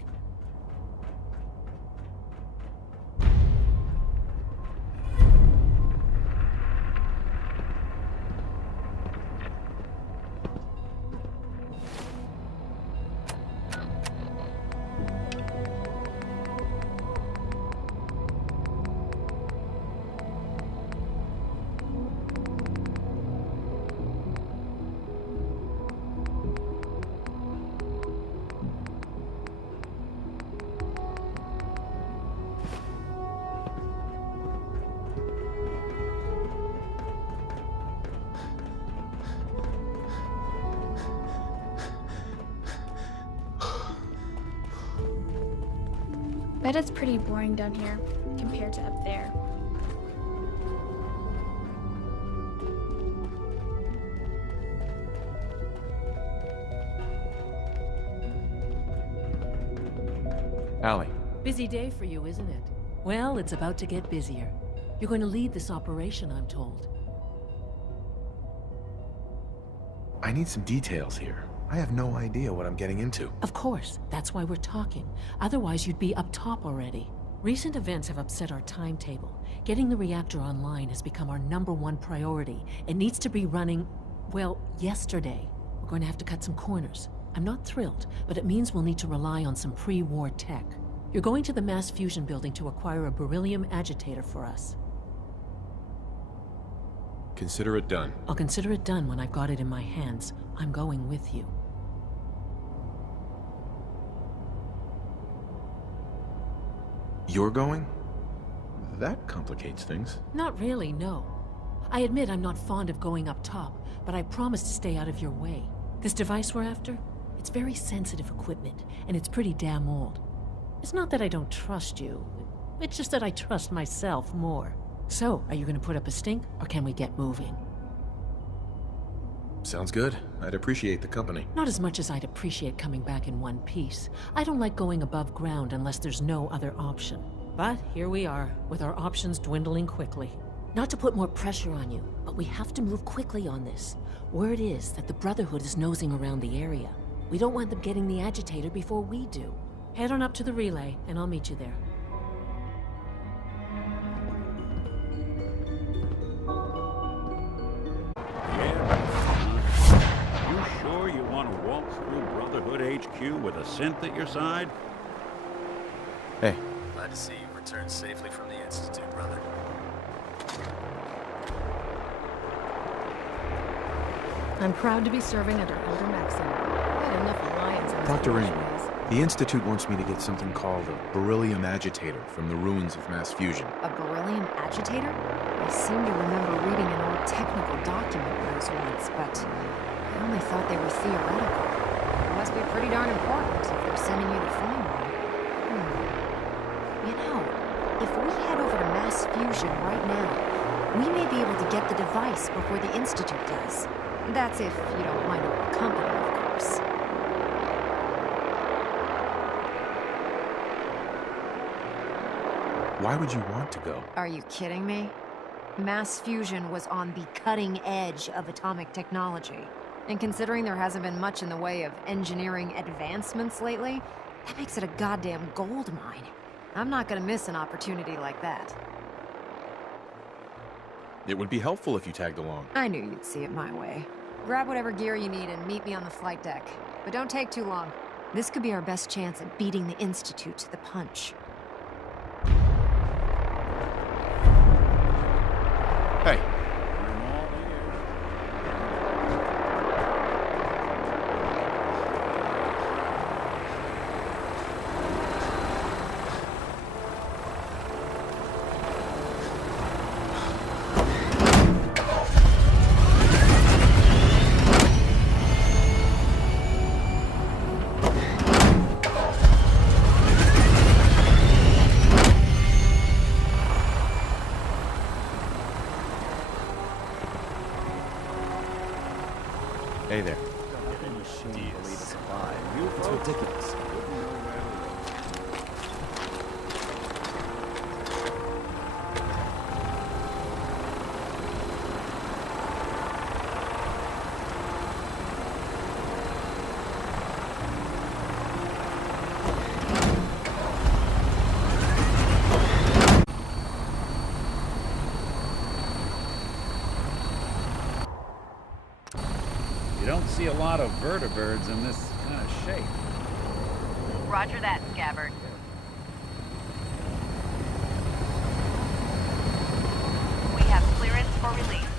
Bet it's pretty boring down here compared to up there. Allie. Busy day for you, isn't it? Well, it's about to get busier. You're going to lead this operation, I'm told. I need some details here. I have no idea what I'm getting into. Of course, that's why we're talking. Otherwise, you'd be up top already. Recent events have upset our timetable. Getting the reactor online has become our #1 priority. It needs to be running, well, yesterday. We're going to have to cut some corners. I'm not thrilled, but it means we'll need to rely on some pre-war tech. You're going to the Mass Fusion building to acquire a beryllium agitator for us. Consider it done. I'll consider it done when I've got it in my hands. I'm going with you. You're going? That complicates things. Not really, no. I admit I'm not fond of going up top, but I promise to stay out of your way. This device we're after? It's very sensitive equipment, and it's pretty damn old. It's not that I don't trust you. It's just that I trust myself more. So, are you going to put up a stink, or can we get moving? Sounds good. I'd appreciate the company. Not as much as I'd appreciate coming back in one piece. I don't like going above ground unless there's no other option. But here we are, with our options dwindling quickly. Not to put more pressure on you, but we have to move quickly on this. Word is that the Brotherhood is nosing around the area. We don't want them getting the agitator before we do. Head on up to the relay, and I'll meet you there. You sure you want to walk through Brotherhood HQ with a synth at your side? Hey. Glad to see you returned safely from the Institute, brother. I'm proud to be serving under Elder Maxim. I had enough alliance in Dr. this Rain, the Institute wants me to get something called a beryllium agitator from the ruins of mass fusion. A beryllium agitator? I seem to remember reading an old technical document on those once, but I only thought they were theoretical. It must be pretty darn important if they're sending you to find one. You know, if we head over to mass fusion right now, we may be able to get the device before the Institute does. That's if you don't mind our company, of course. Why would you want to go? Are you kidding me? Mass fusion was on the cutting edge of atomic technology. And considering there hasn't been much in the way of engineering advancements lately, that makes it a goddamn gold mine. I'm not gonna miss an opportunity like that. It would be helpful if you tagged along. I knew you'd see it my way. Grab whatever gear you need and meet me on the flight deck. But don't take too long. This could be our best chance at beating the Institute to the punch. Hey. Hey there. It's ridiculous. You don't see a lot of vertibirds in this kind of shape. Roger that, Scabbard. We have clearance for release.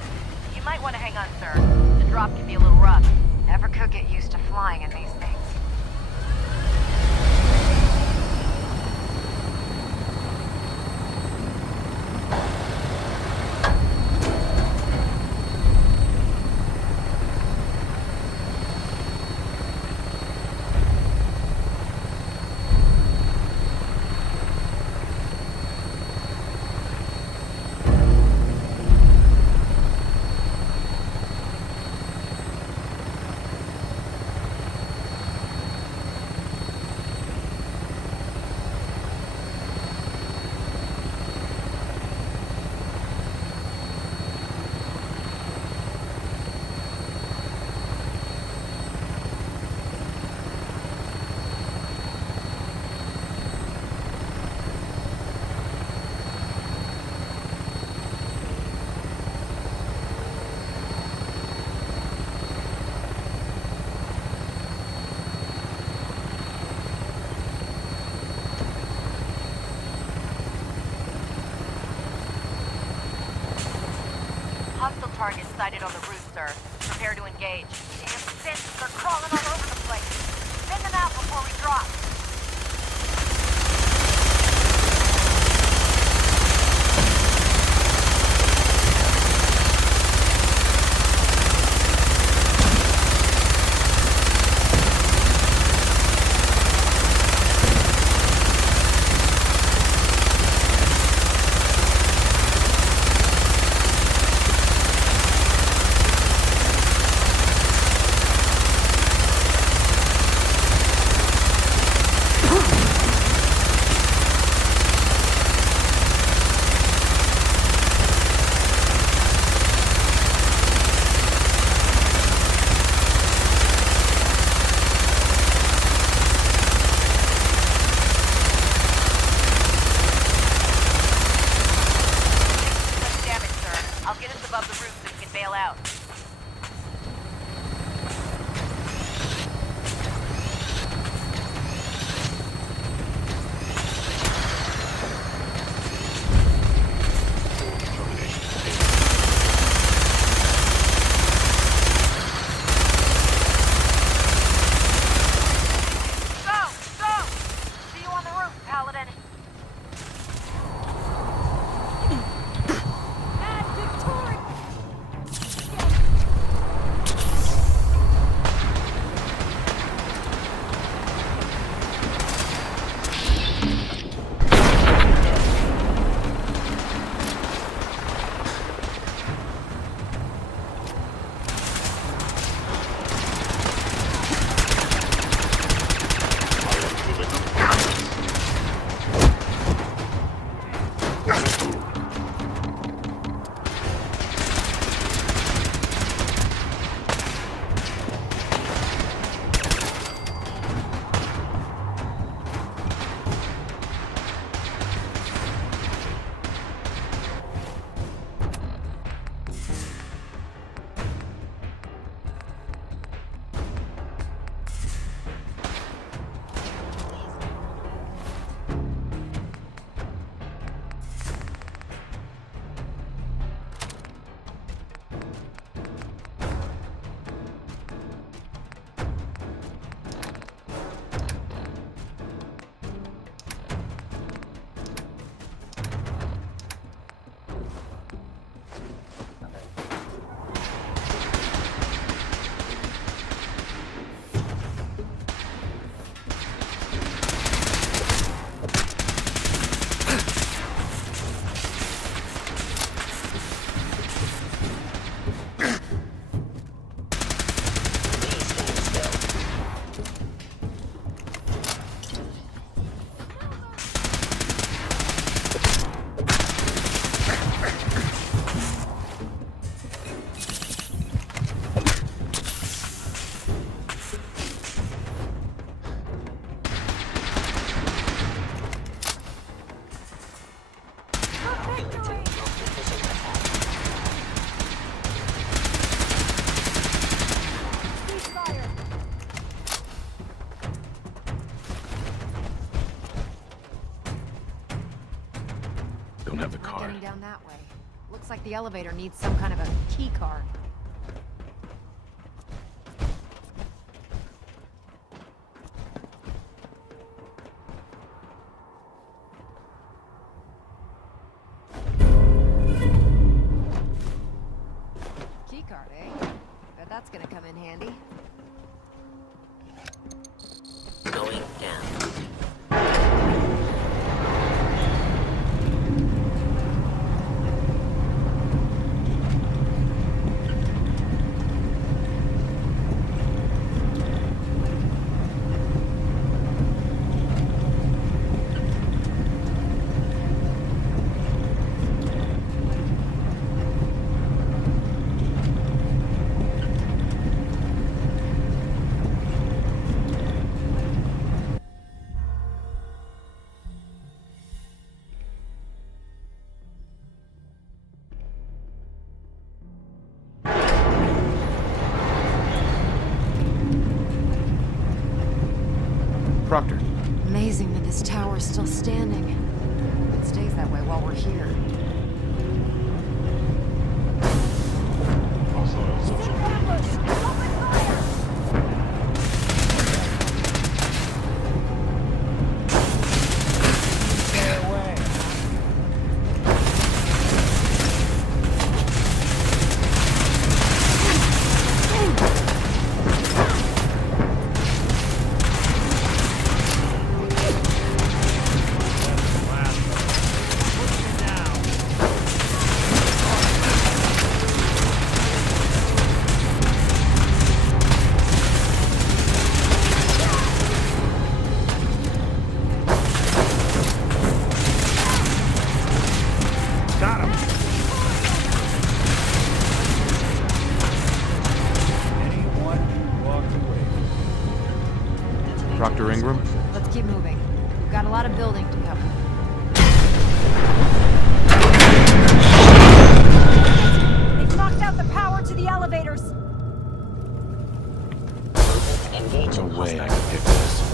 You might want to hang on, sir. The drop can be a little rough. Never could get used to flying in these things. Hostile targets sighted on the roof, sir. Prepare to engage. Damn synths, they're crawling all over the place. Send them out before we drop. Looks like the elevator needs some kind of a key card. Key card, eh? Bet that's gonna come in handy. Going down. Proctor. Amazing that this tower's still standing. It stays that way while we're here. Dr. Ingram? Let's keep moving. We've got a lot of building to cover. They've knocked out the power to the elevators! Engage. No way I can pick this.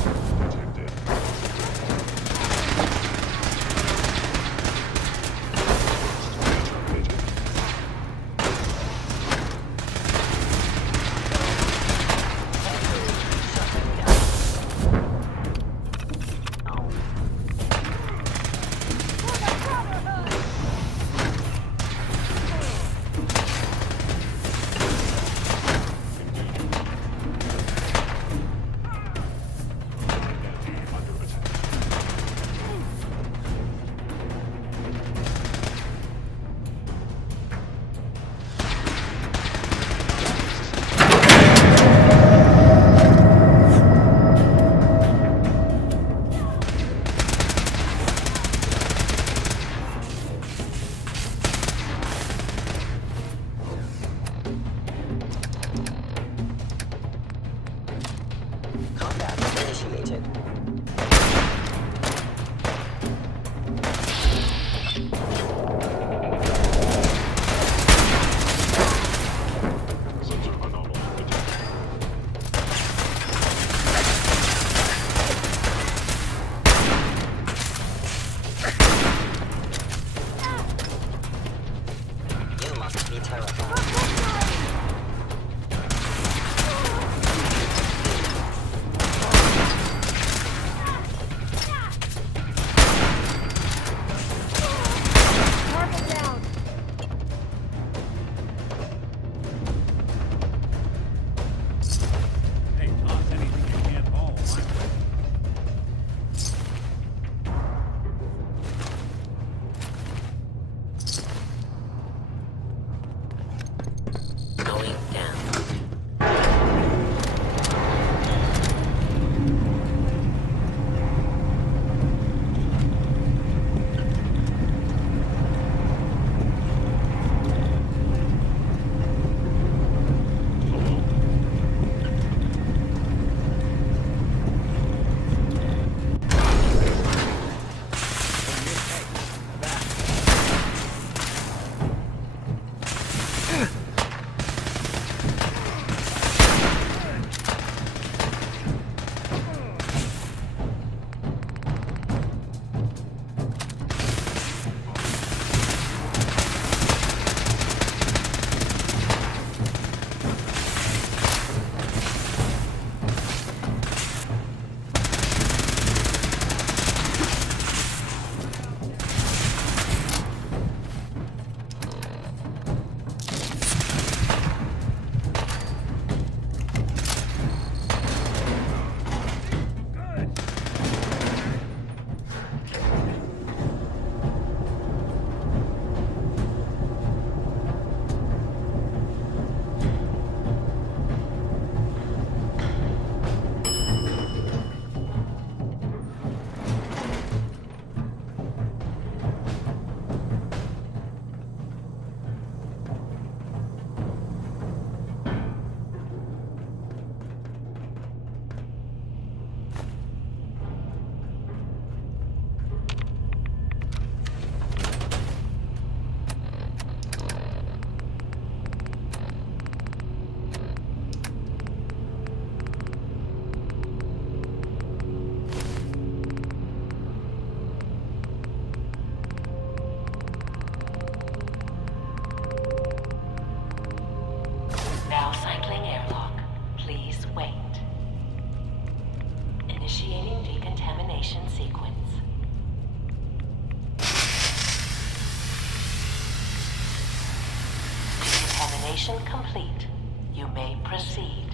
Mission complete. You may proceed.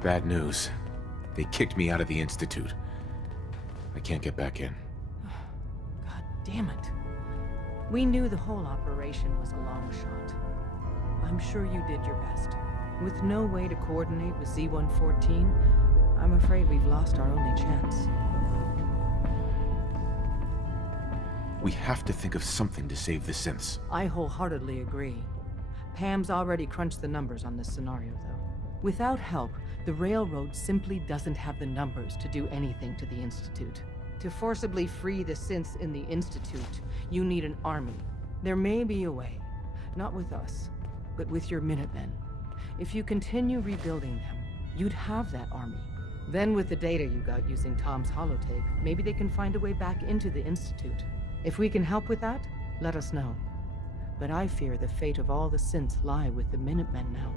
Bad news. They kicked me out of the Institute. I can't get back in. God damn it. We knew the whole operation was a long shot. I'm sure you did your best. With no way to coordinate with Z-114, I'm afraid we've lost our only chance. We have to think of something to save the synths. I wholeheartedly agree. Pam's already crunched the numbers on this scenario, though. Without help, the Railroad simply doesn't have the numbers to do anything to the Institute. To forcibly free the synths in the Institute, you need an army. There may be a way. Not with us, but with your Minutemen. If you continue rebuilding them, you'd have that army. Then with the data you got using Tom's holotape, maybe they can find a way back into the Institute. If we can help with that, let us know. But I fear the fate of all the synths lie with the Minutemen now.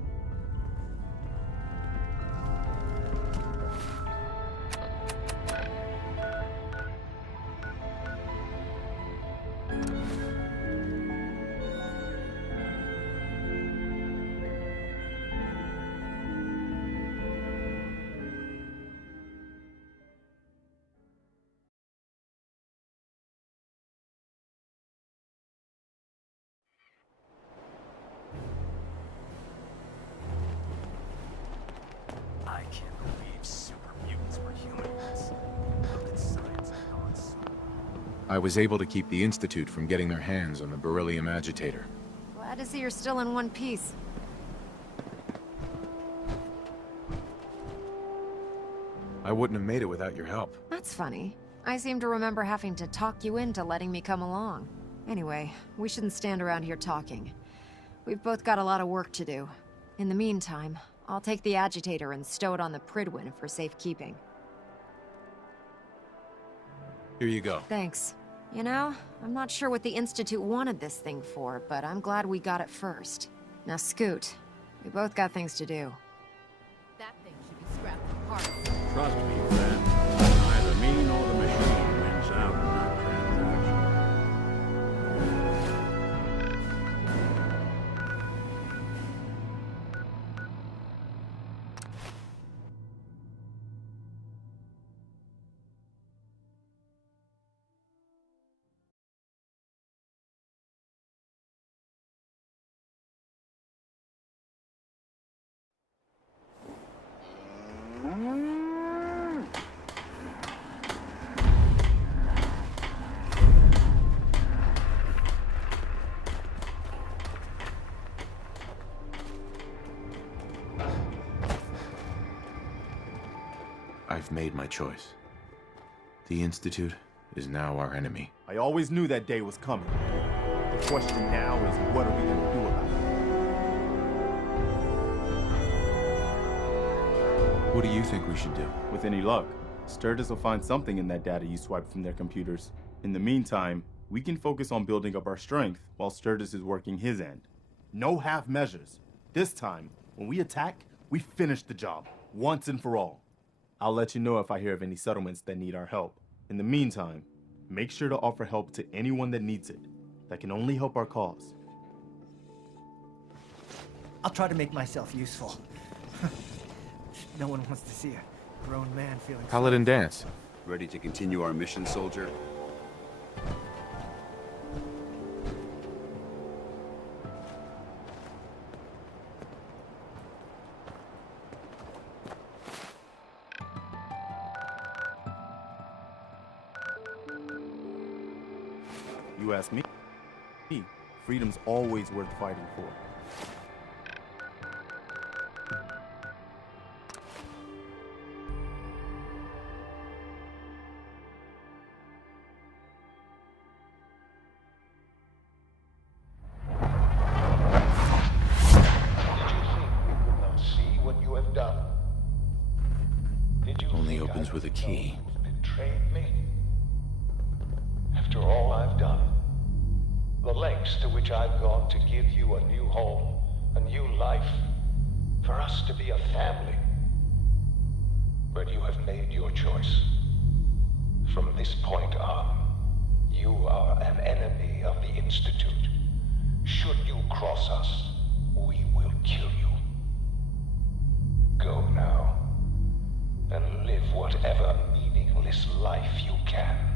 I can't believe super mutants were humans. Look at science advance. I was able to keep the Institute from getting their hands on the beryllium agitator. Glad to see you're still in one piece. I wouldn't have made it without your help. That's funny. I seem to remember having to talk you into letting me come along. Anyway, we shouldn't stand around here talking. We've both got a lot of work to do. In the meantime, I'll take the agitator and stow it on the Prydwen for safekeeping. Here you go. Thanks. You know, I'm not sure what the Institute wanted this thing for, but I'm glad we got it first. Now scoot. We both got things to do. That thing should be scrapped for parts. Trust me, friend. Neither me nor the machine wins out in that transaction. I've made my choice. The Institute is now our enemy. I always knew that day was coming. The question now is, what are we gonna do about it? What do you think we should do? With any luck, Sturgis will find something in that data you swiped from their computers. In the meantime, we can focus on building up our strength while Sturgis is working his end. No half measures. This time, when we attack, we finish the job, once and for all. I'll let you know if I hear of any settlements that need our help. In the meantime, make sure to offer help to anyone that needs it. That can only help our cause. I'll try to make myself useful. No one wants to see a grown man feeling... Paladin Danse. Ready to continue our mission, soldier? You ask me, freedom's always worth fighting for. Only opens with a key. Betrayed me. After all I've done, the lengths to which I've gone to give you a new home, a new life, for us to be a family. But you have made your choice. From this point on, you are an enemy of the Institute. Should you cross us, we will kill you. Go now, and live whatever meaningless life you can.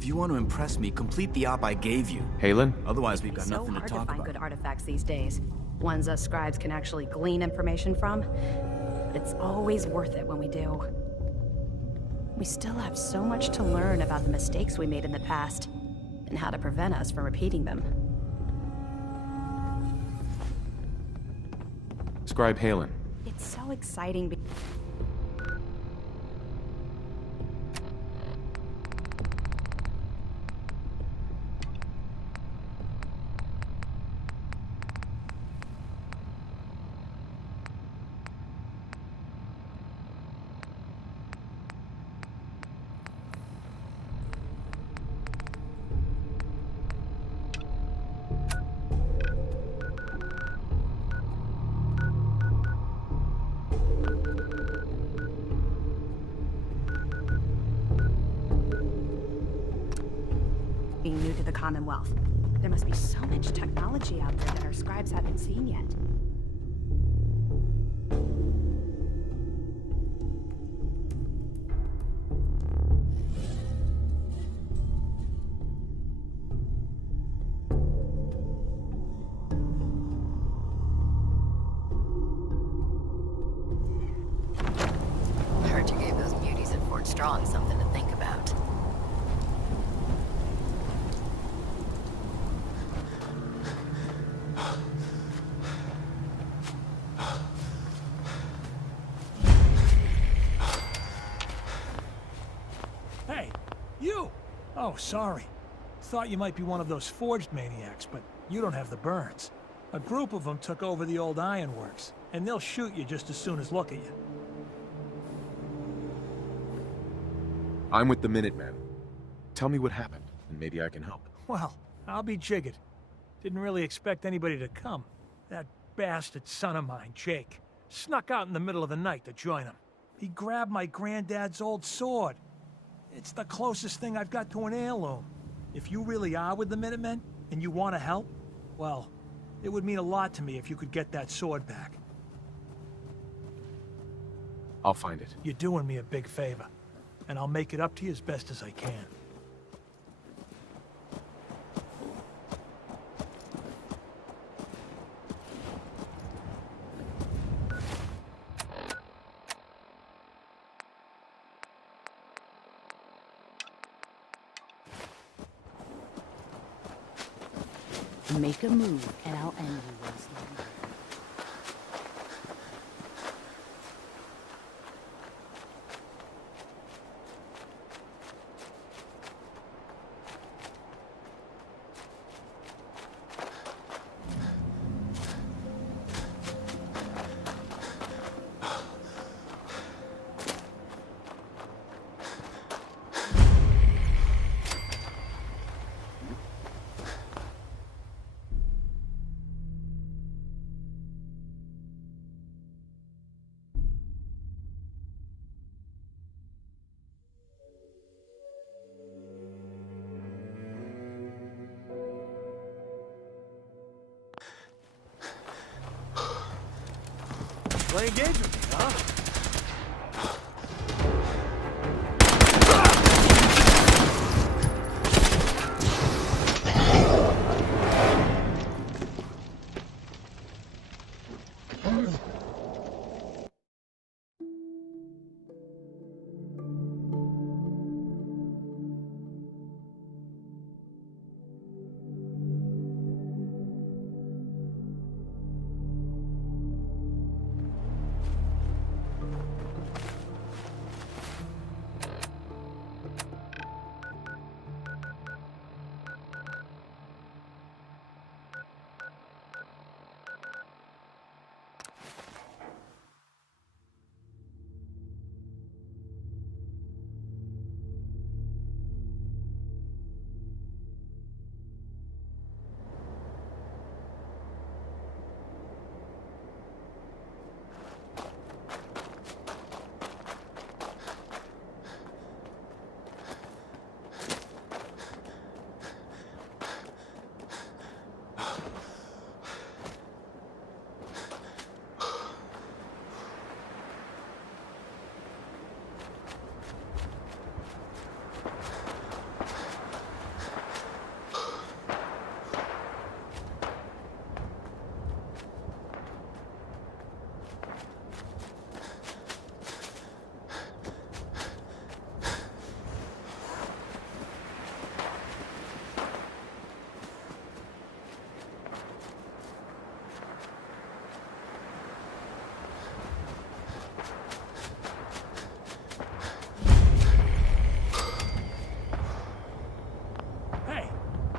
If you want to impress me, complete the op I gave you. Halen? Otherwise, we've got It's so nothing to hard to talk find about. good artifacts these days. Ones us scribes can actually glean information from. But it's always worth it when we do. We still have so much to learn about the mistakes we made in the past, and how to prevent us from repeating them. Scribe Halen. It's so exciting. Being new to the Commonwealth, there must be so much technology out there that our scribes haven't seen yet. I heard you gave those muties at Fort Strong something to think about. Hey, you! Oh, sorry. Thought you might be one of those forged maniacs, but you don't have the burns. A group of them took over the old ironworks, and they'll shoot you just as soon as look at you. I'm with the Minutemen. Tell me what happened, and maybe I can help. Well, I'll be jiggered. Didn't really expect anybody to come. That bastard son of mine, Jake, snuck out in the middle of the night to join him. He grabbed my granddad's old sword. It's the closest thing I've got to an heirloom. If you really are with the Minutemen, and you want to help, well, it would mean a lot to me if you could get that sword back. I'll find it. You're doing me a big favor, and I'll make it up to you as best as I can. Make a move, and I'll end you, Wesley. Playing games with me, huh?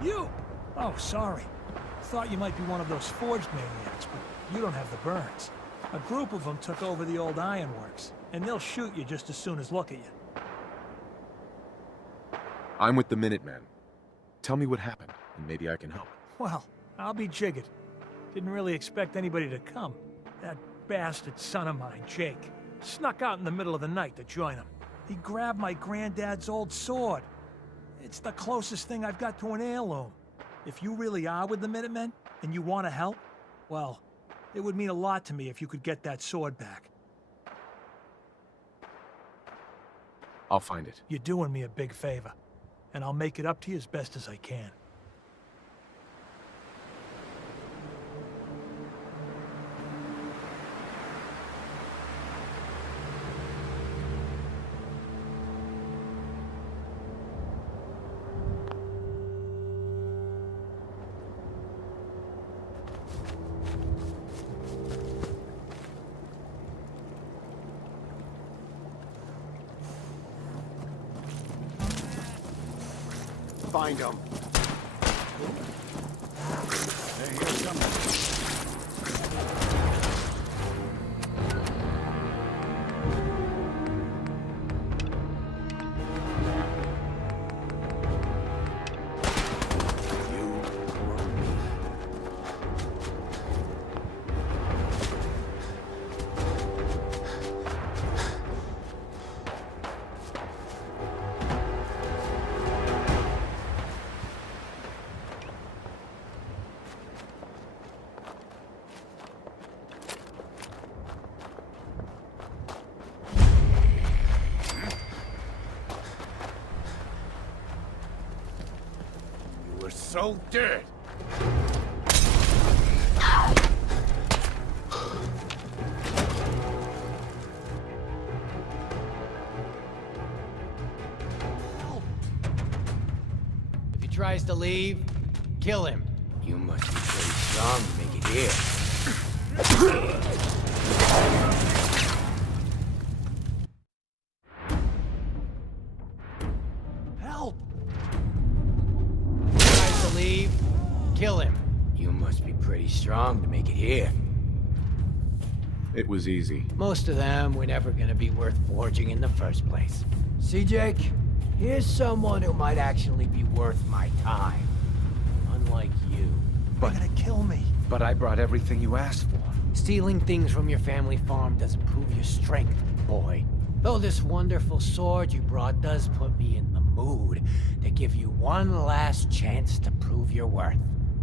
You! Oh, sorry. Thought you might be one of those forged maniacs, but you don't have the burns. A group of them took over the old ironworks, and they'll shoot you just as soon as look at you. I'm with the Minutemen. Tell me what happened, and maybe I can help. Well, I'll be jiggered. Didn't really expect anybody to come. That bastard son of mine, Jake, snuck out in the middle of the night to join him. He grabbed my granddad's old sword. It's the closest thing I've got to an heirloom. If you really are with the Minutemen, and you want to help, well, it would mean a lot to me if you could get that sword back. I'll find it. You're doing me a big favor, and I'll make it up to you as best as I can. Find them. Hey, here's something. So dead. If he tries to leave, kill him. You must be pretty strong to make it here. Help! Tries to leave, kill him. You must be pretty strong to make it here. It was easy. Most of them were never gonna be worth forging in the first place. See, Jake? Here's someone who might actually be worth my time. Unlike you. You're gonna kill me. But I brought everything you asked for. Stealing things from your family farm doesn't prove your strength, boy. Though this wonderful sword you brought does put me in the mood to give you one last chance to prove your worth.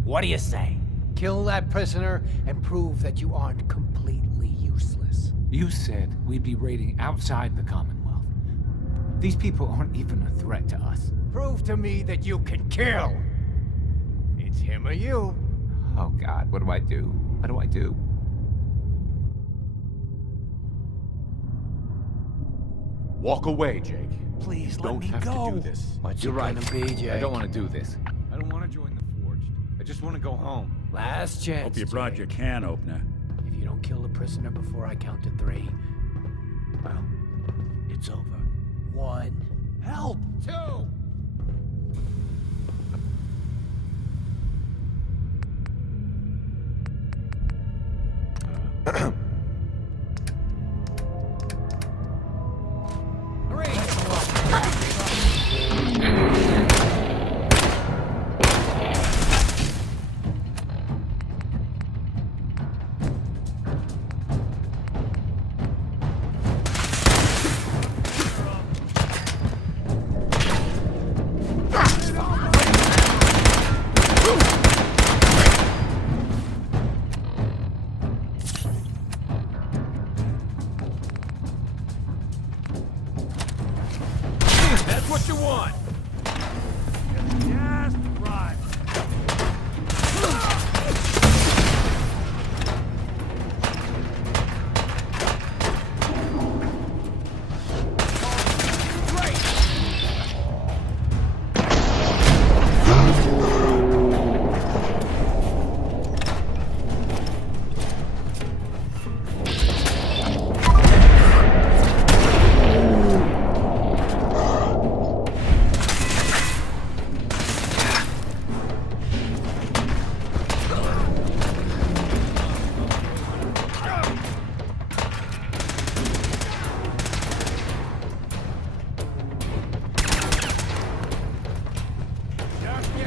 What do you say? Kill that prisoner and prove that you aren't completely useless. You said we'd be raiding outside the Commonwealth. These people aren't even a threat to us. Prove to me that you can kill. It's him or you. Oh God, what do I do? What do I do? Walk away, Jake. Please, let Don't me have go. to do this. What's You're it right. gonna be, Jake? I don't want to do this. I don't want to join the Forged. I just want to go home. Last chance. Hope you brought your can opener. If you don't kill the prisoner before I count to 3, well, it's over. 1. Help! 2.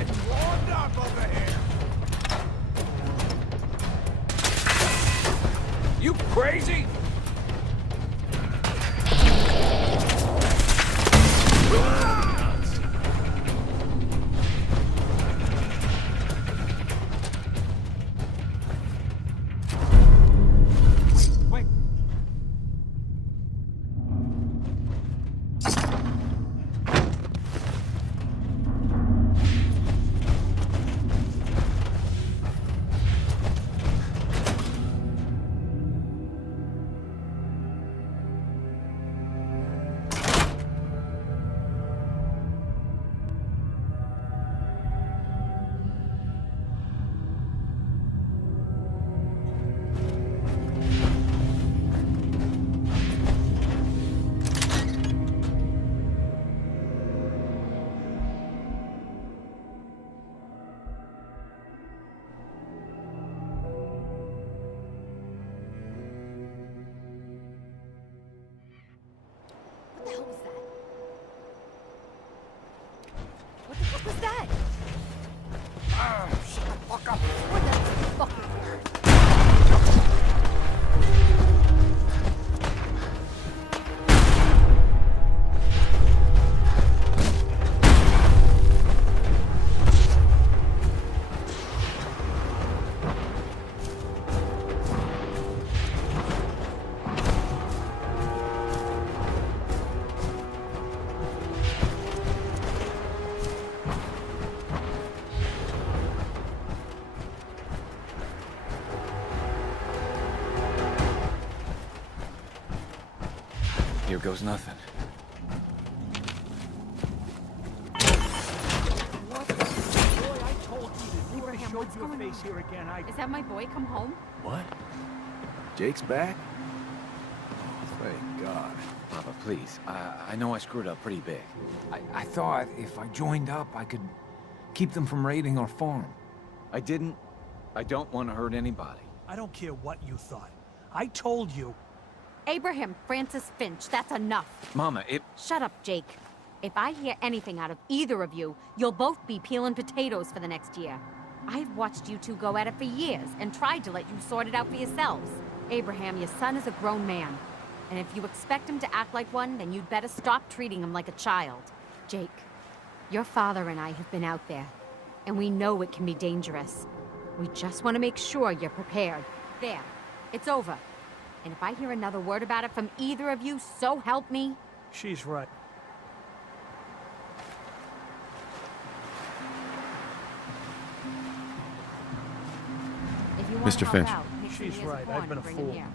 getting warmed up over here. You crazy? Wait. What the hell was that? What the fuck was that? Shut the fuck up. What the fuck? Here goes nothing. What? Boy, I told you that Abraham, showed what's your going face on? here again. Is that my boy come home? What? Jake's back? Oh, thank God. Papa, please. I know I screwed up pretty big. I thought if I joined up, I could keep them from raiding our farm. I didn't. I don't want to hurt anybody. I don't care what you thought. I told you. Abraham Francis Finch, that's enough. Mama, Shut up, Jake. If I hear anything out of either of you, you'll both be peeling potatoes for the next year. I've watched you two go at it for years and tried to let you sort it out for yourselves. Abraham, your son is a grown man. And if you expect him to act like one, then you'd better stop treating him like a child. Jake, your father and I have been out there, and we know it can be dangerous. We just want to make sure you're prepared. There, it's over. And if I hear another word about it from either of you, so help me. She's right. If you want Mr. to help Finch. out, pick some She's ears of right. corn I've been a and bring 'em fool. here.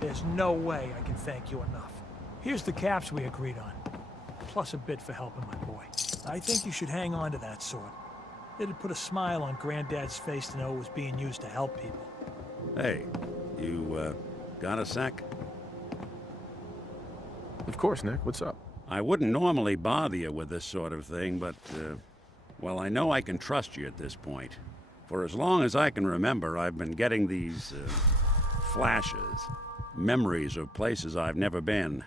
There's no way I can thank you enough. Here's the caps we agreed on, plus a bit for helping my boy. I think you should hang on to that sword. It'd put a smile on Granddad's face to know it was being used to help people. Hey, you, got a sec? Of course, Nick. What's up? I wouldn't normally bother you with this sort of thing, but, well, I know I can trust you at this point. For as long as I can remember, I've been getting these, flashes. Memories of places I've never been.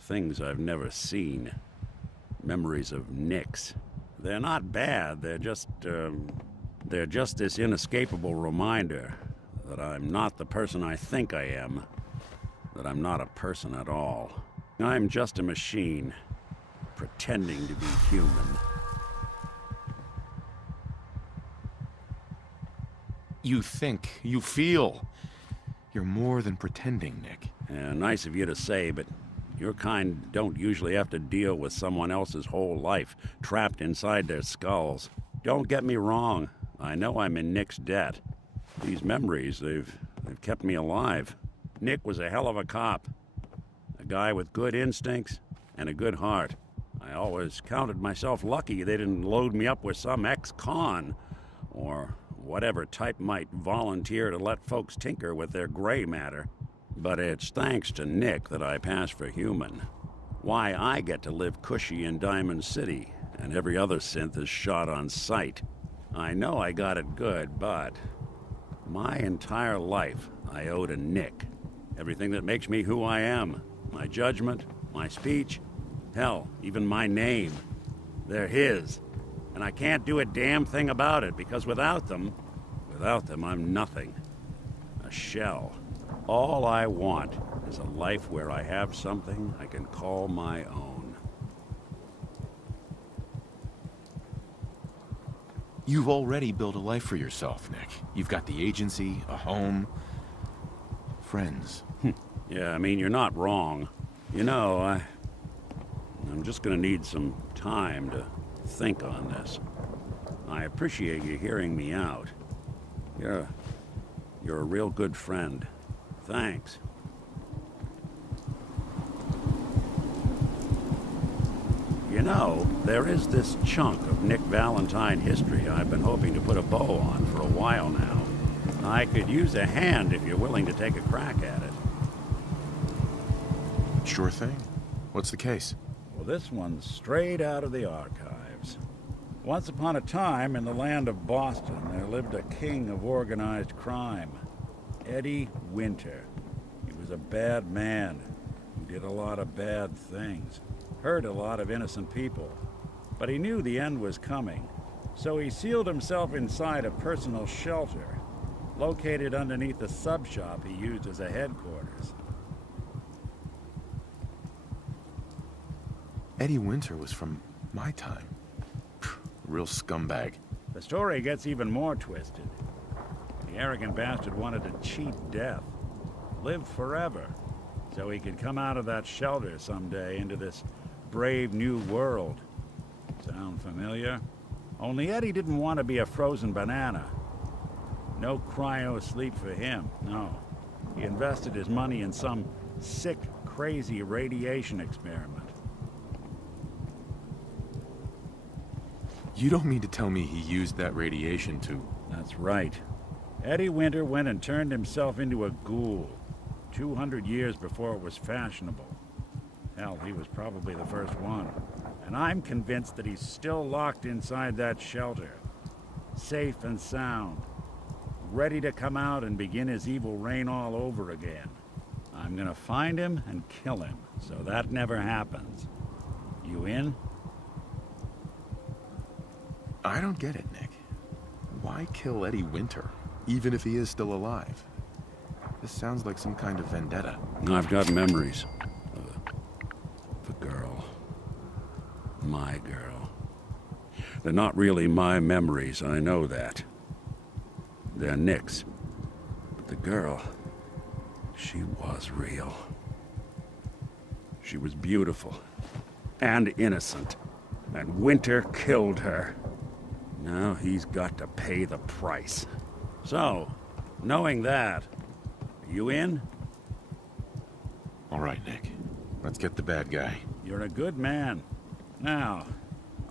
Things I've never seen. Memories of Nicks. They're not bad, they're just this inescapable reminder that I'm not the person I think I am. That I'm not a person at all. I'm just a machine, pretending to be human. You think, you feel. You're more than pretending, Nick. Yeah, nice of you to say, but your kind don't usually have to deal with someone else's whole life trapped inside their skulls. Don't get me wrong. I know I'm in Nick's debt. These memories, they've kept me alive. Nick was a hell of a cop. A guy with good instincts and a good heart. I always counted myself lucky they didn't load me up with some ex-con or whatever type might volunteer to let folks tinker with their gray matter. But it's thanks to Nick that I pass for human. Why I get to live cushy in Diamond City, and every other synth is shot on sight. I know I got it good, but my entire life I owe to Nick. Everything that makes me who I am. My judgment, my speech, hell, even my name. They're his. And I can't do a damn thing about it, because without them, I'm nothing. A shell. All I want is a life where I have something I can call my own. You've already built a life for yourself, Nick. You've got the agency, a home, friends. Yeah, I mean, you're not wrong. You know, I'm just gonna need some time to think on this. I appreciate you hearing me out. You're a real good friend. Thanks. You know, there is this chunk of Nick Valentine history I've been hoping to put a bow on for a while now. I could use a hand if you're willing to take a crack at it. Sure thing. What's the case? Well, this one's straight out of the archives. Once upon a time, in the land of Boston, there lived a king of organized crime, Eddie Winter. He was a bad man who did a lot of bad things, hurt a lot of innocent people. But he knew the end was coming, so he sealed himself inside a personal shelter, located underneath the sub-shop he used as a headquarters. Eddie Winter was from my time. Real scumbag. The story gets even more twisted. The arrogant bastard wanted to cheat death, live forever, so he could come out of that shelter someday into this brave new world. Sound familiar? Only Eddie didn't want to be a frozen banana. No cryo sleep for him, no. He invested his money in some sick, crazy radiation experiment. You don't mean to tell me he used that radiation to... That's right. Eddie Winter went and turned himself into a ghoul, 200 years before it was fashionable. Hell, he was probably the first one. And I'm convinced that he's still locked inside that shelter, safe and sound, ready to come out and begin his evil reign all over again. I'm gonna find him and kill him, so that never happens. You in? I don't get it, Nick. Why kill Eddie Winter, even if he is still alive? This sounds like some kind of vendetta. I've got memories of a girl. My girl. They're not really my memories, I know that. They're Nick's. But the girl, she was real. She was beautiful and innocent, and Winter killed her. Now he's got to pay the price. So, knowing that, are you in? All right, Nick. Let's get the bad guy. You're a good man. Now,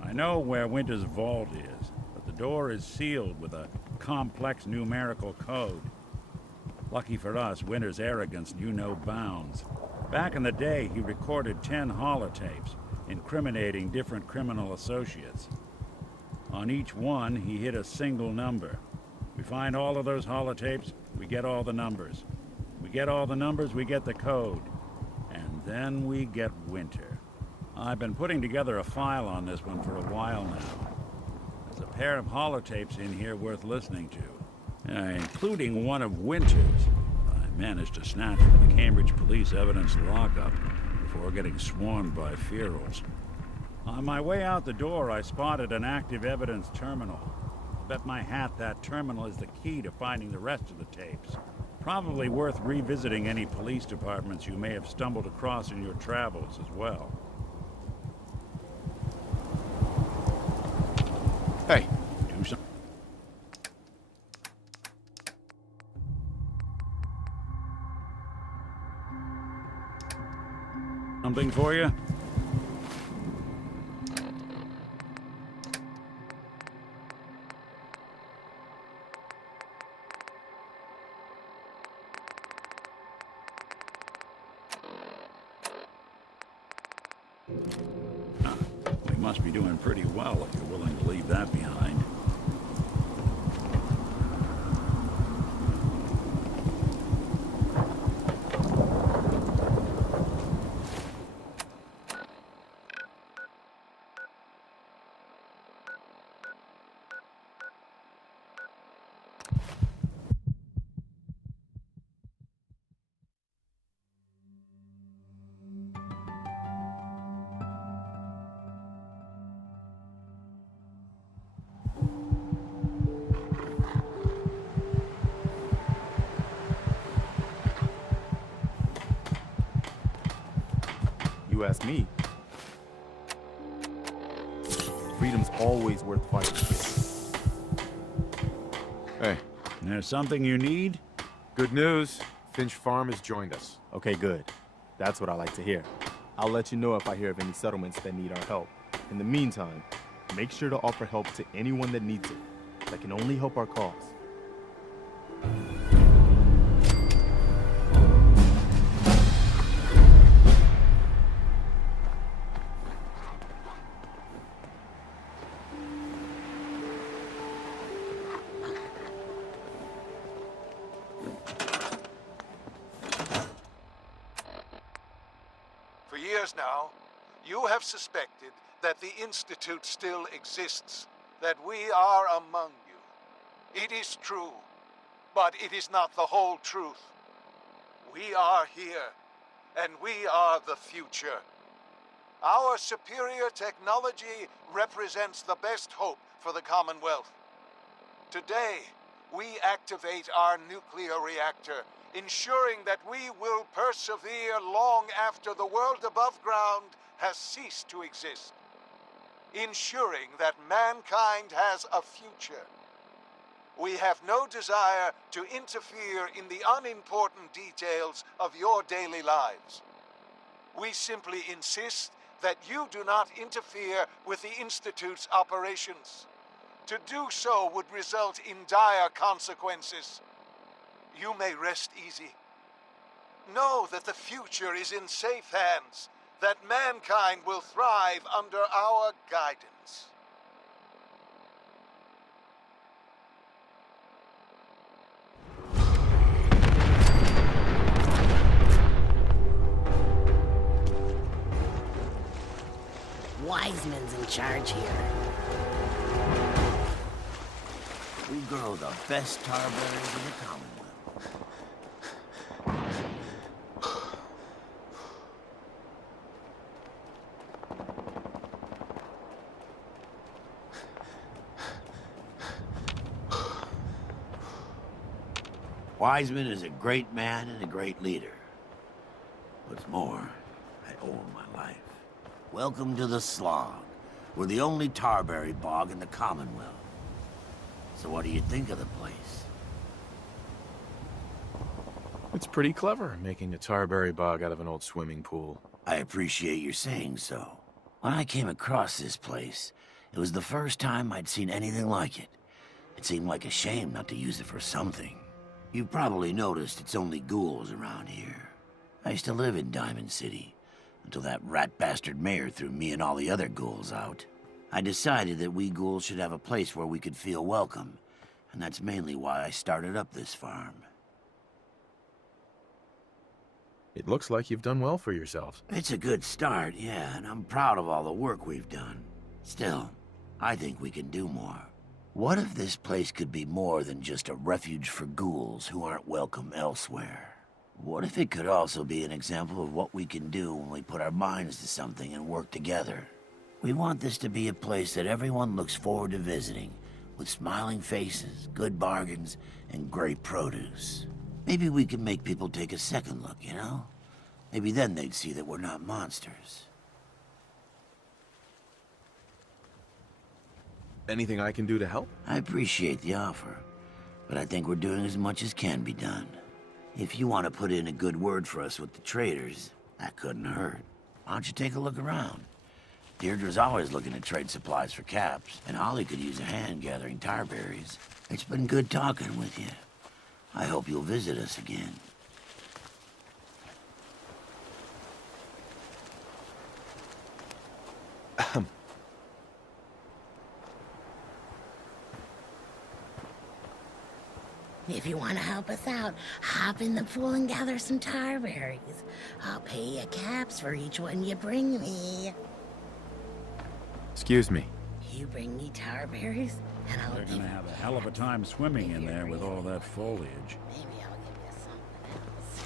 I know where Winter's vault is, but the door is sealed with a complex numerical code. Lucky for us, Winter's arrogance knew no bounds. Back in the day, he recorded 10 holotapes, incriminating different criminal associates. On each one, he hit a single number. We find all of those holotapes, we get all the numbers. We get all the numbers, we get the code. And then we get Winter. I've been putting together a file on this one for a while now. There's a pair of holotapes in here worth listening to, including one of Winter's. I managed to snatch from the Cambridge Police evidence lockup before getting swarmed by ferals. On my way out the door, I spotted an active evidence terminal. Bet my hat that terminal is the key to finding the rest of the tapes. Probably worth revisiting any police departments you may have stumbled across in your travels as well. Hey. Do some... Something for you? We must be doing pretty well if you're willing to leave that behind. ask me. Freedom's always worth fighting for. Hey. There's something you need? Good news. Finch Farm has joined us. Okay, good. That's what I like to hear. I'll let you know if I hear of any settlements that need our help. In the meantime, make sure to offer help to anyone that needs it. That can only help our cause. For years now, you have suspected that the Institute still exists, that we are among you. It is true, but it is not the whole truth. We are here, and we are the future. Our superior technology represents the best hope for the Commonwealth. Today, we activate our nuclear reactor, ensuring that we will persevere long after the world above ground has ceased to exist. Ensuring that mankind has a future. We have no desire to interfere in the unimportant details of your daily lives. We simply insist that you do not interfere with the Institute's operations. To do so would result in dire consequences. You may rest easy. Know that the future is in safe hands, that mankind will thrive under our guidance. Wiseman's in charge here. We grow the best tarberries in the Commonwealth. Wiseman is a great man and a great leader. What's more, I owe him my life. Welcome to the Slog. We're the only tarberry bog in the Commonwealth. So what do you think of the place? It's pretty clever, making a tarberry bog out of an old swimming pool. I appreciate your saying so. When I came across this place, it was the first time I'd seen anything like it. It seemed like a shame not to use it for something. You've probably noticed it's only ghouls around here. I used to live in Diamond City, until that rat bastard mayor threw me and all the other ghouls out. I decided that we ghouls should have a place where we could feel welcome, and that's mainly why I started up this farm. It looks like you've done well for yourself. It's a good start, yeah, and I'm proud of all the work we've done. Still, I think we can do more. What if this place could be more than just a refuge for ghouls who aren't welcome elsewhere? What if it could also be an example of what we can do when we put our minds to something and work together? We want this to be a place that everyone looks forward to visiting, with smiling faces, good bargains, and great produce. Maybe we can make people take a second look, you know? Maybe then they'd see that we're not monsters. Anything I can do to help? I appreciate the offer, but I think we're doing as much as can be done. If you want to put in a good word for us with the traders, that couldn't hurt. Why don't you take a look around? Deirdre's always looking to trade supplies for caps, and Holly could use a hand gathering tarberries. It's been good talking with you. I hope you'll visit us again. If you want to help us out, hop in the pool and gather some tarberries. I'll pay you caps for each one you bring me. Excuse me. You bring me tarberries, and I'll They're gonna have a hell of a time swimming in there with all that foliage. Maybe I'll give you something else.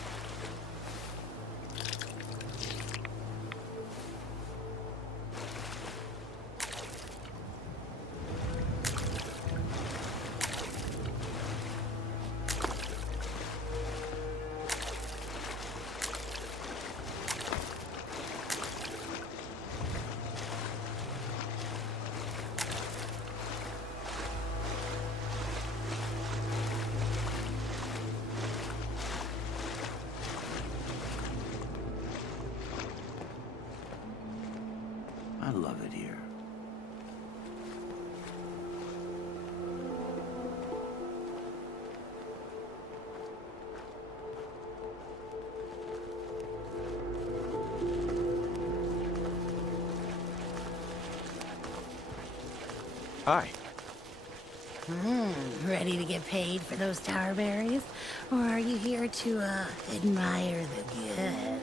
Hi. Ready to get paid for those tower berries? Or are you here to, admire the goods?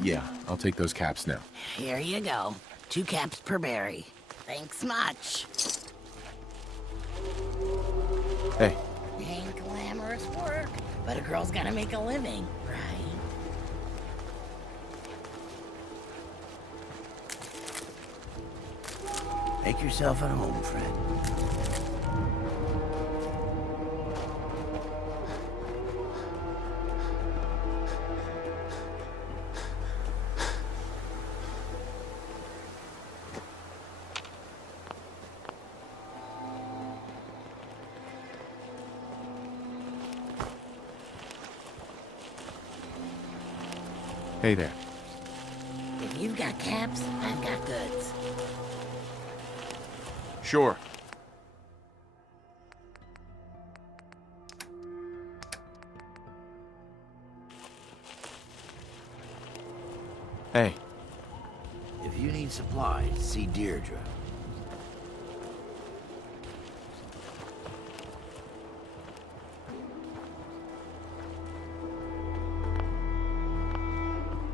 Yeah, I'll take those caps now. Here you go. 2 caps per berry. Thanks much. Hey. Ain't glamorous work, but a girl's gotta make a living, right? Make yourself at home, friend. Hey there. If you've got caps, I've got goods. Sure. Hey. If you need supplies, see Deirdre.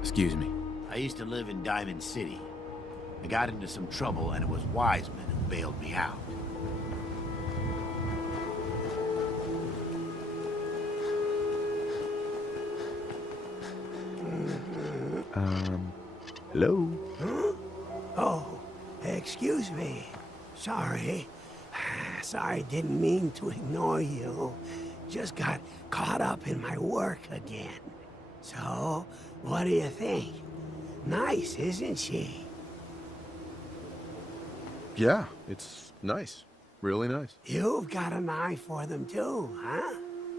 Excuse me. I used to live in Diamond City. I got into some trouble, and it was Wiseman who bailed me out. Hello? Huh? Oh, excuse me. Sorry. Sorry, didn't mean to ignore you. Just got caught up in my work again. So, what do you think? Nice, isn't she? Yeah, it's nice. Really nice. You've got an eye for them too, huh?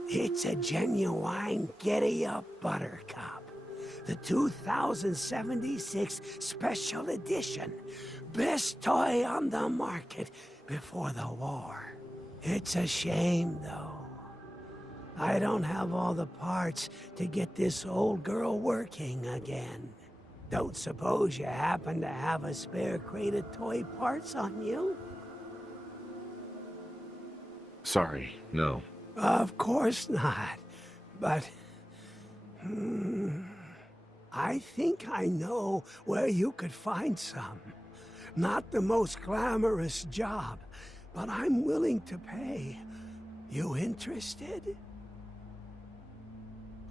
It's a genuine giddy-up buttercup. The 2076 Special Edition. Best toy on the market before the war. It's a shame, though. I don't have all the parts to get this old girl working again. Don't suppose you happen to have a spare crate of toy parts on you? Sorry, no. Of course not. But... I think I know where you could find some. Not the most glamorous job, but I'm willing to pay. You interested?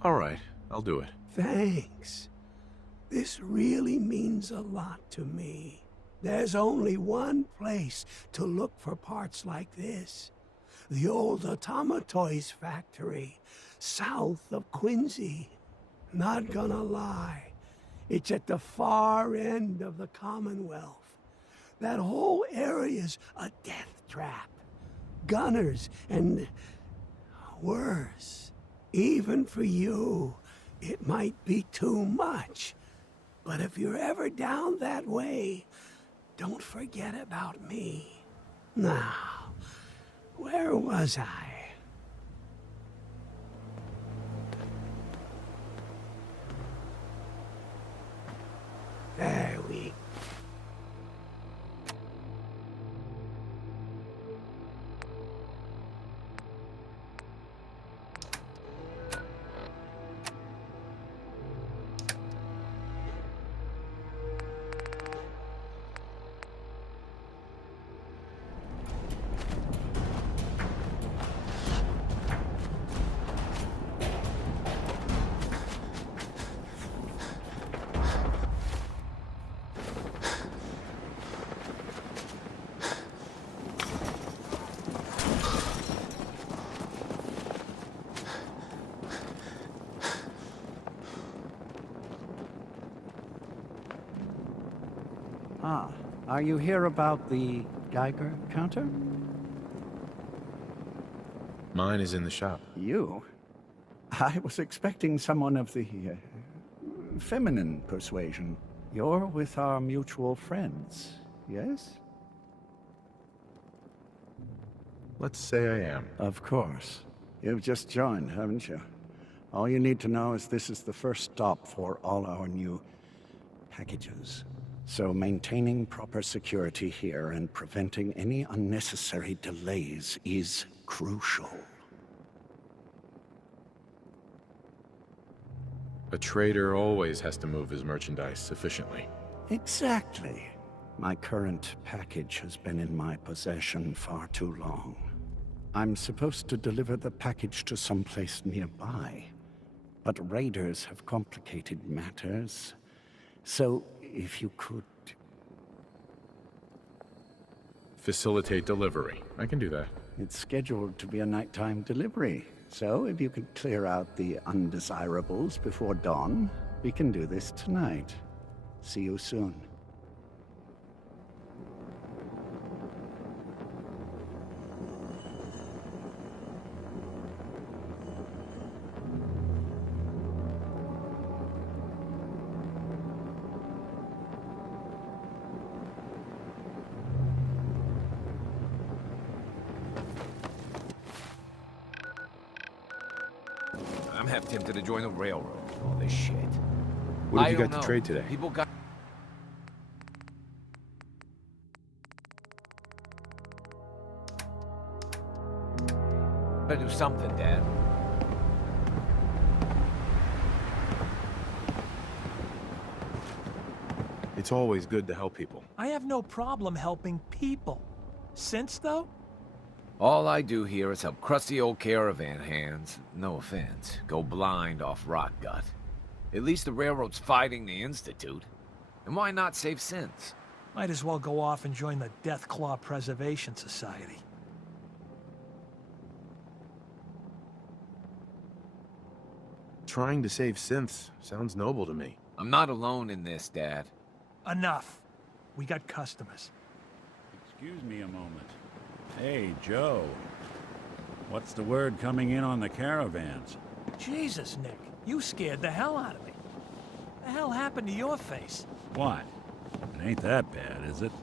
All right, I'll do it. Thanks. This really means a lot to me. There's only one place to look for parts like this. The old Automatoys factory, south of Quincy. Not gonna lie, it's at the far end of the Commonwealth. That whole area's a death trap. Gunners and worse. Even for you, it might be too much. But if you're ever down that way, don't forget about me. Now, where was I? There we... Ah, are you here about the Geiger counter? Mine is in the shop. You? I was expecting someone of the feminine persuasion. You're with our mutual friends, yes? Let's say I am. Of course. You've just joined, haven't you? All you need to know is this is the first stop for all our new packages. So maintaining proper security here and preventing any unnecessary delays is crucial. A trader always has to move his merchandise efficiently. Exactly. My current package has been in my possession far too long. I'm supposed to deliver the package to someplace nearby, but raiders have complicated matters. So, if you could... Facilitate delivery. I can do that. It's scheduled to be a nighttime delivery, so if you could clear out the undesirables before dawn, we can do this tonight. See you soon. I'm half tempted to join the railroad. All this shit. What have you I got don't to know. trade today? People got... Gotta do something, Dad. It's always good to help people. I have no problem helping people. Since, though? All I do here is help crusty old caravan hands, no offense, go blind off rock gut. At least the railroad's fighting the Institute. And why not save sins? Might as well go off and join the Deathclaw Preservation Society. Trying to save synths sounds noble to me. I'm not alone in this, Dad. Enough. We got customers. Excuse me a moment. Hey, Joe. What's the word coming in on the caravans? Jesus, Nick. You scared the hell out of me. The hell happened to your face? What? It ain't that bad, is it?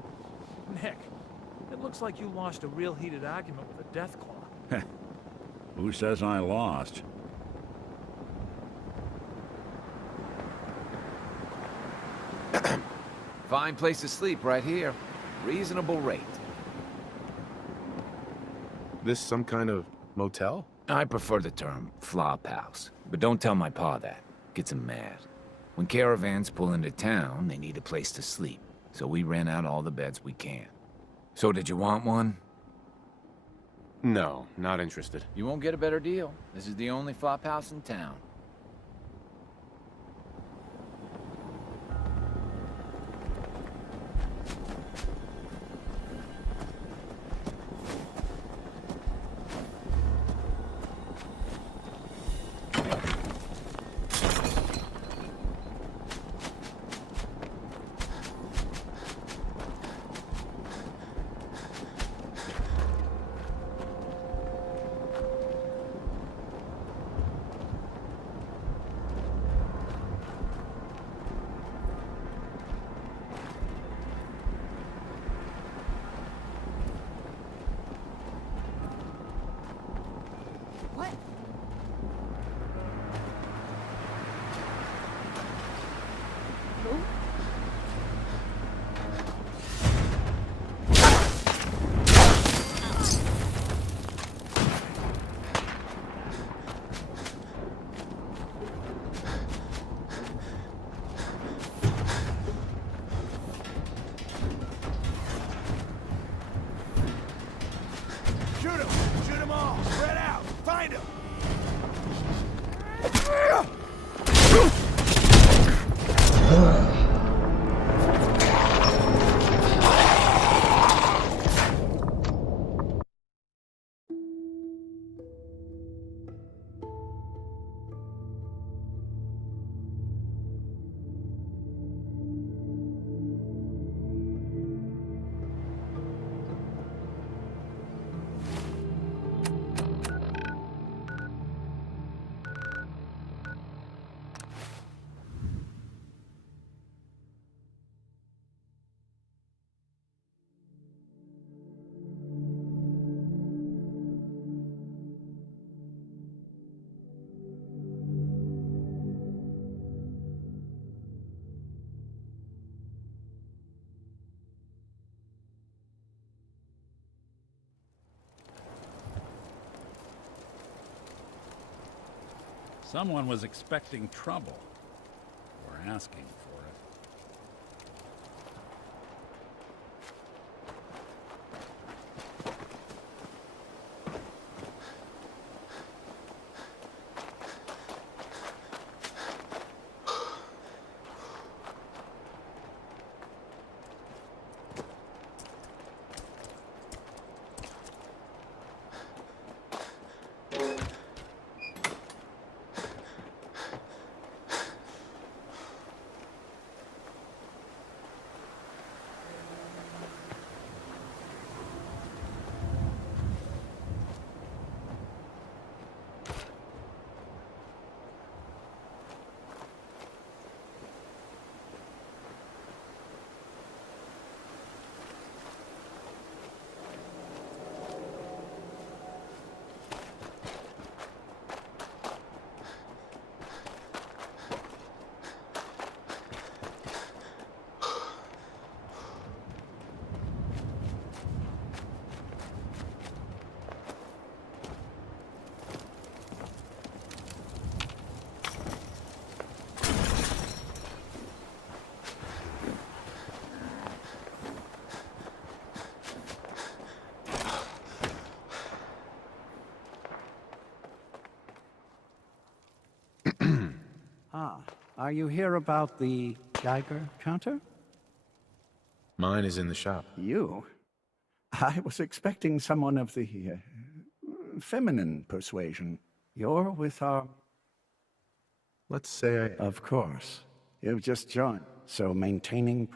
Nick, it looks like you lost a real heated argument with a Deathclaw. Who says I lost? Fine place to sleep right here. Reasonable rate. This some kind of motel? I prefer the term flop house, but don't tell my pa that. Gets him mad. When caravans pull into town, they need a place to sleep, so we rent out all the beds we can. So did you want one? No, not interested. You won't get a better deal. This is the only flop house in town. Someone was expecting trouble. Or asking for it. Are you here about the Geiger counter? Mine is in the shop. You? I was expecting someone of the feminine persuasion. You're with our... Let's say I... Of course. You've just joined, so maintaining...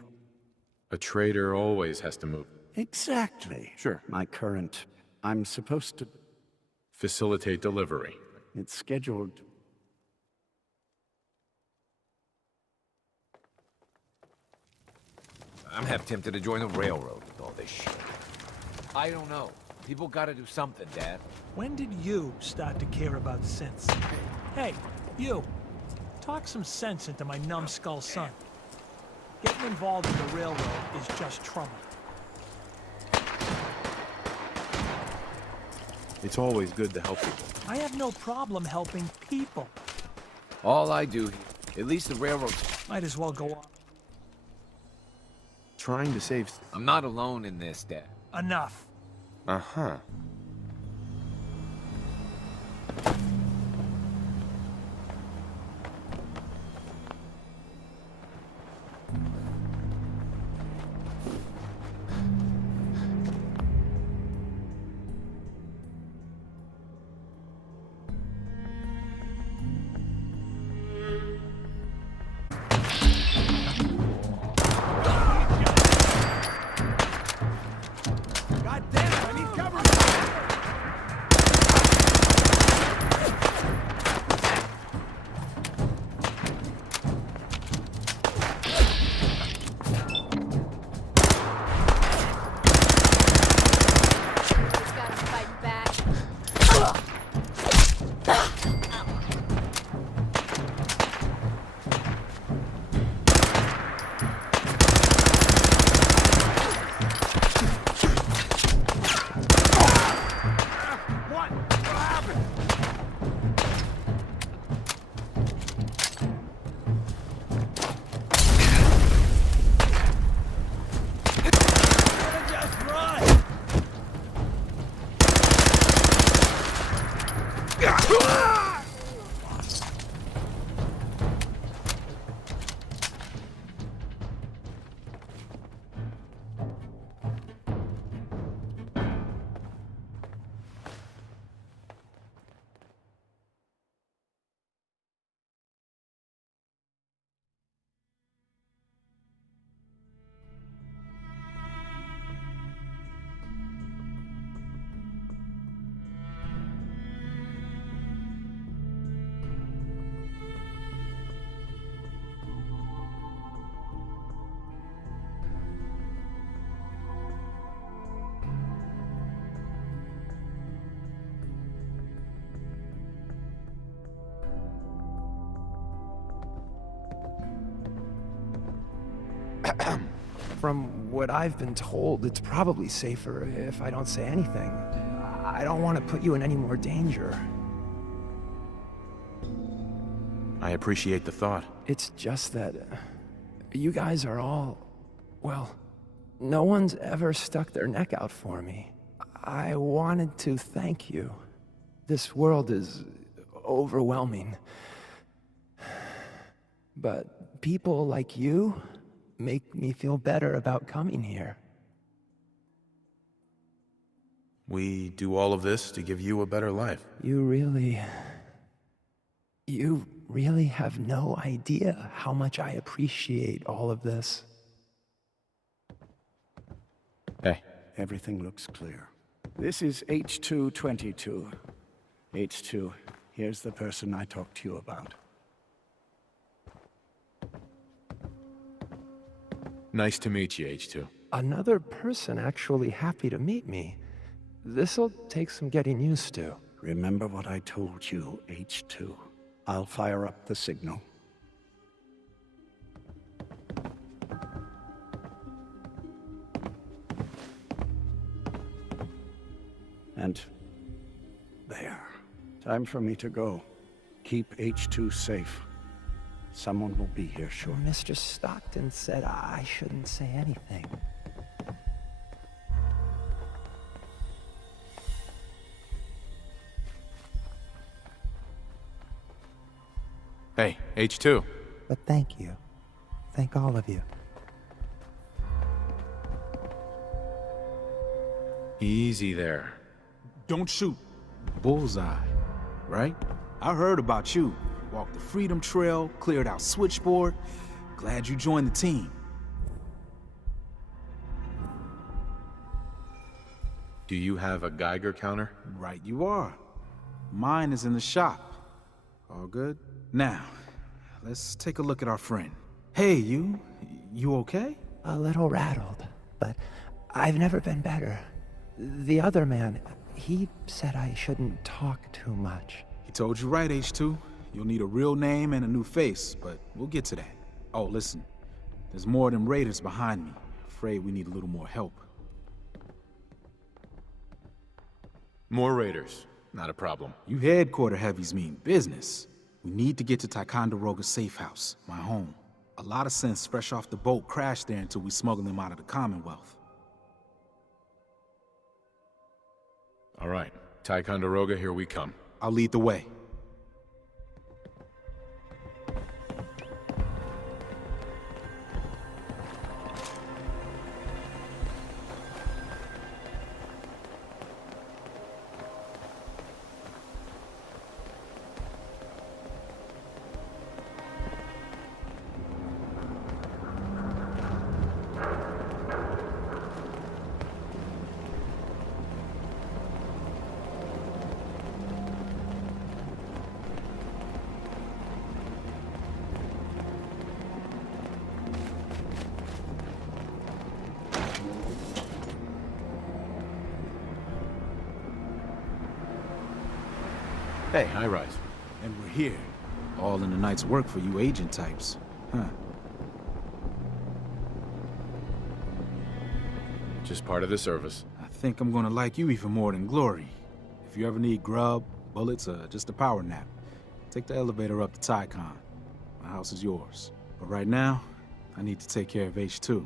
A trader always has to move. Exactly. Sure. My current... I'm supposed to... Facilitate delivery. It's scheduled... I'm half tempted to join the railroad with all this shit. I don't know. People gotta do something, Dad. When did you start to care about sense? Hey, you. Talk some sense into my numbskull son. Getting involved in the railroad is just trouble. It's always good to help people. I have no problem helping people. All I do, at least the railroad's... Might as well go on. Trying to save... I'm not alone in this, Dad. Enough. Uh-huh. From what I've been told, it's probably safer if I don't say anything. I don't want to put you in any more danger. I appreciate the thought. It's just that you guys are all, well, no one's ever stuck their neck out for me. I wanted to thank you. This world is overwhelming. But people like you make me feel better about coming here. We do all of this to give you a better life. You really have no idea how much I appreciate all of this. Hey. Everything looks clear. This is H222. H2, here's the person I talked to you about. Nice to meet you, H2. Another person actually happy to meet me. This'll take some getting used to. Remember what I told you, H2. I'll fire up the signal. And there. Time for me to go. Keep H2 safe. Someone will be here shortly. Mr. Stockton said I shouldn't say anything. Hey, H2. But thank you. Thank all of you. Easy there. Don't shoot. Bullseye, right? I heard about you. Walked the Freedom Trail, cleared out Switchboard. Glad you joined the team. Do you have a Geiger counter? Right you are. Mine is in the shop. All good? Now, let's take a look at our friend. Hey, you okay? A little rattled, but I've never been better. The other man, he said I shouldn't talk too much. He told you right, H2. You'll need a real name and a new face, but we'll get to that. Oh, listen. There's more of them raiders behind me. Afraid we need a little more help. More raiders. Not a problem. You headquarter heavies mean business. We need to get to Ticonderoga's safe house, my home. A lot of sense fresh off the boat crashed there until we smuggled them out of the Commonwealth. All right. Ticonderoga, here we come. I'll lead the way. Hey, high-rise. And we're here. All in the night's work for you agent types. Huh. Just part of the service. I think I'm gonna like you even more than Glory. If you ever need grub, bullets, or just a power nap, take the elevator up to Tycon. My house is yours. But right now, I need to take care of H2.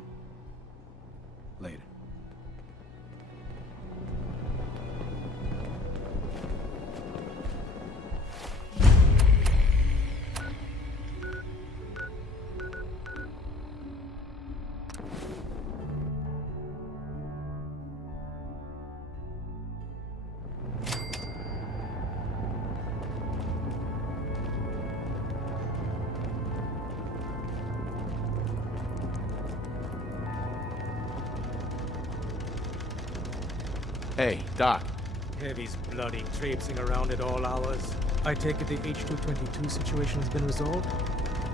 Later. Hey, Doc. Heavy's bloody traipsing around at all hours. I take it the H222 situation has been resolved?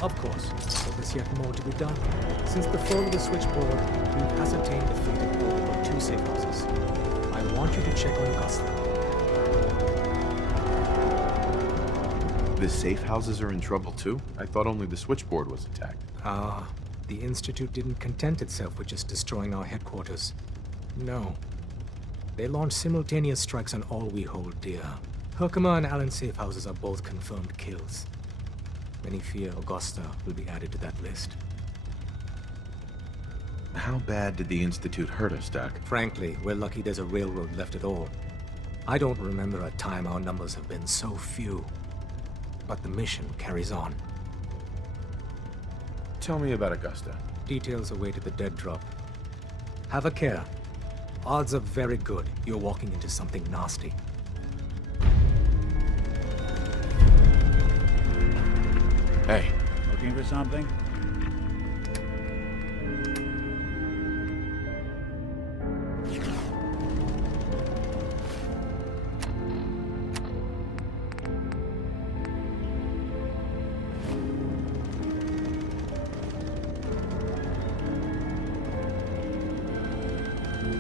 Of course, but there's yet more to be done. Since the fall of the switchboard, we've ascertained the fate of all 2 safe houses. I want you to check on Gosling. The safe houses are in trouble too? I thought only the switchboard was attacked. The Institute didn't content itself with just destroying our headquarters. No. They launched simultaneous strikes on all we hold dear. Herkimer and Allen safe houses are both confirmed kills. Many fear Augusta will be added to that list. How bad did the Institute hurt us, Doc? Frankly, we're lucky there's a railroad left at all. I don't remember a time our numbers have been so few. But the mission carries on. Tell me about Augusta. Details await at the dead drop. Have a care. Odds are very good you're walking into something nasty. Hey. Looking for something?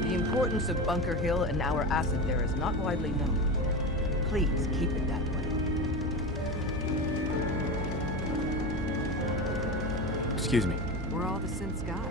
The importance of Bunker Hill and our asset there is not widely known. Please keep it that way. Excuse me. We're all the synths got.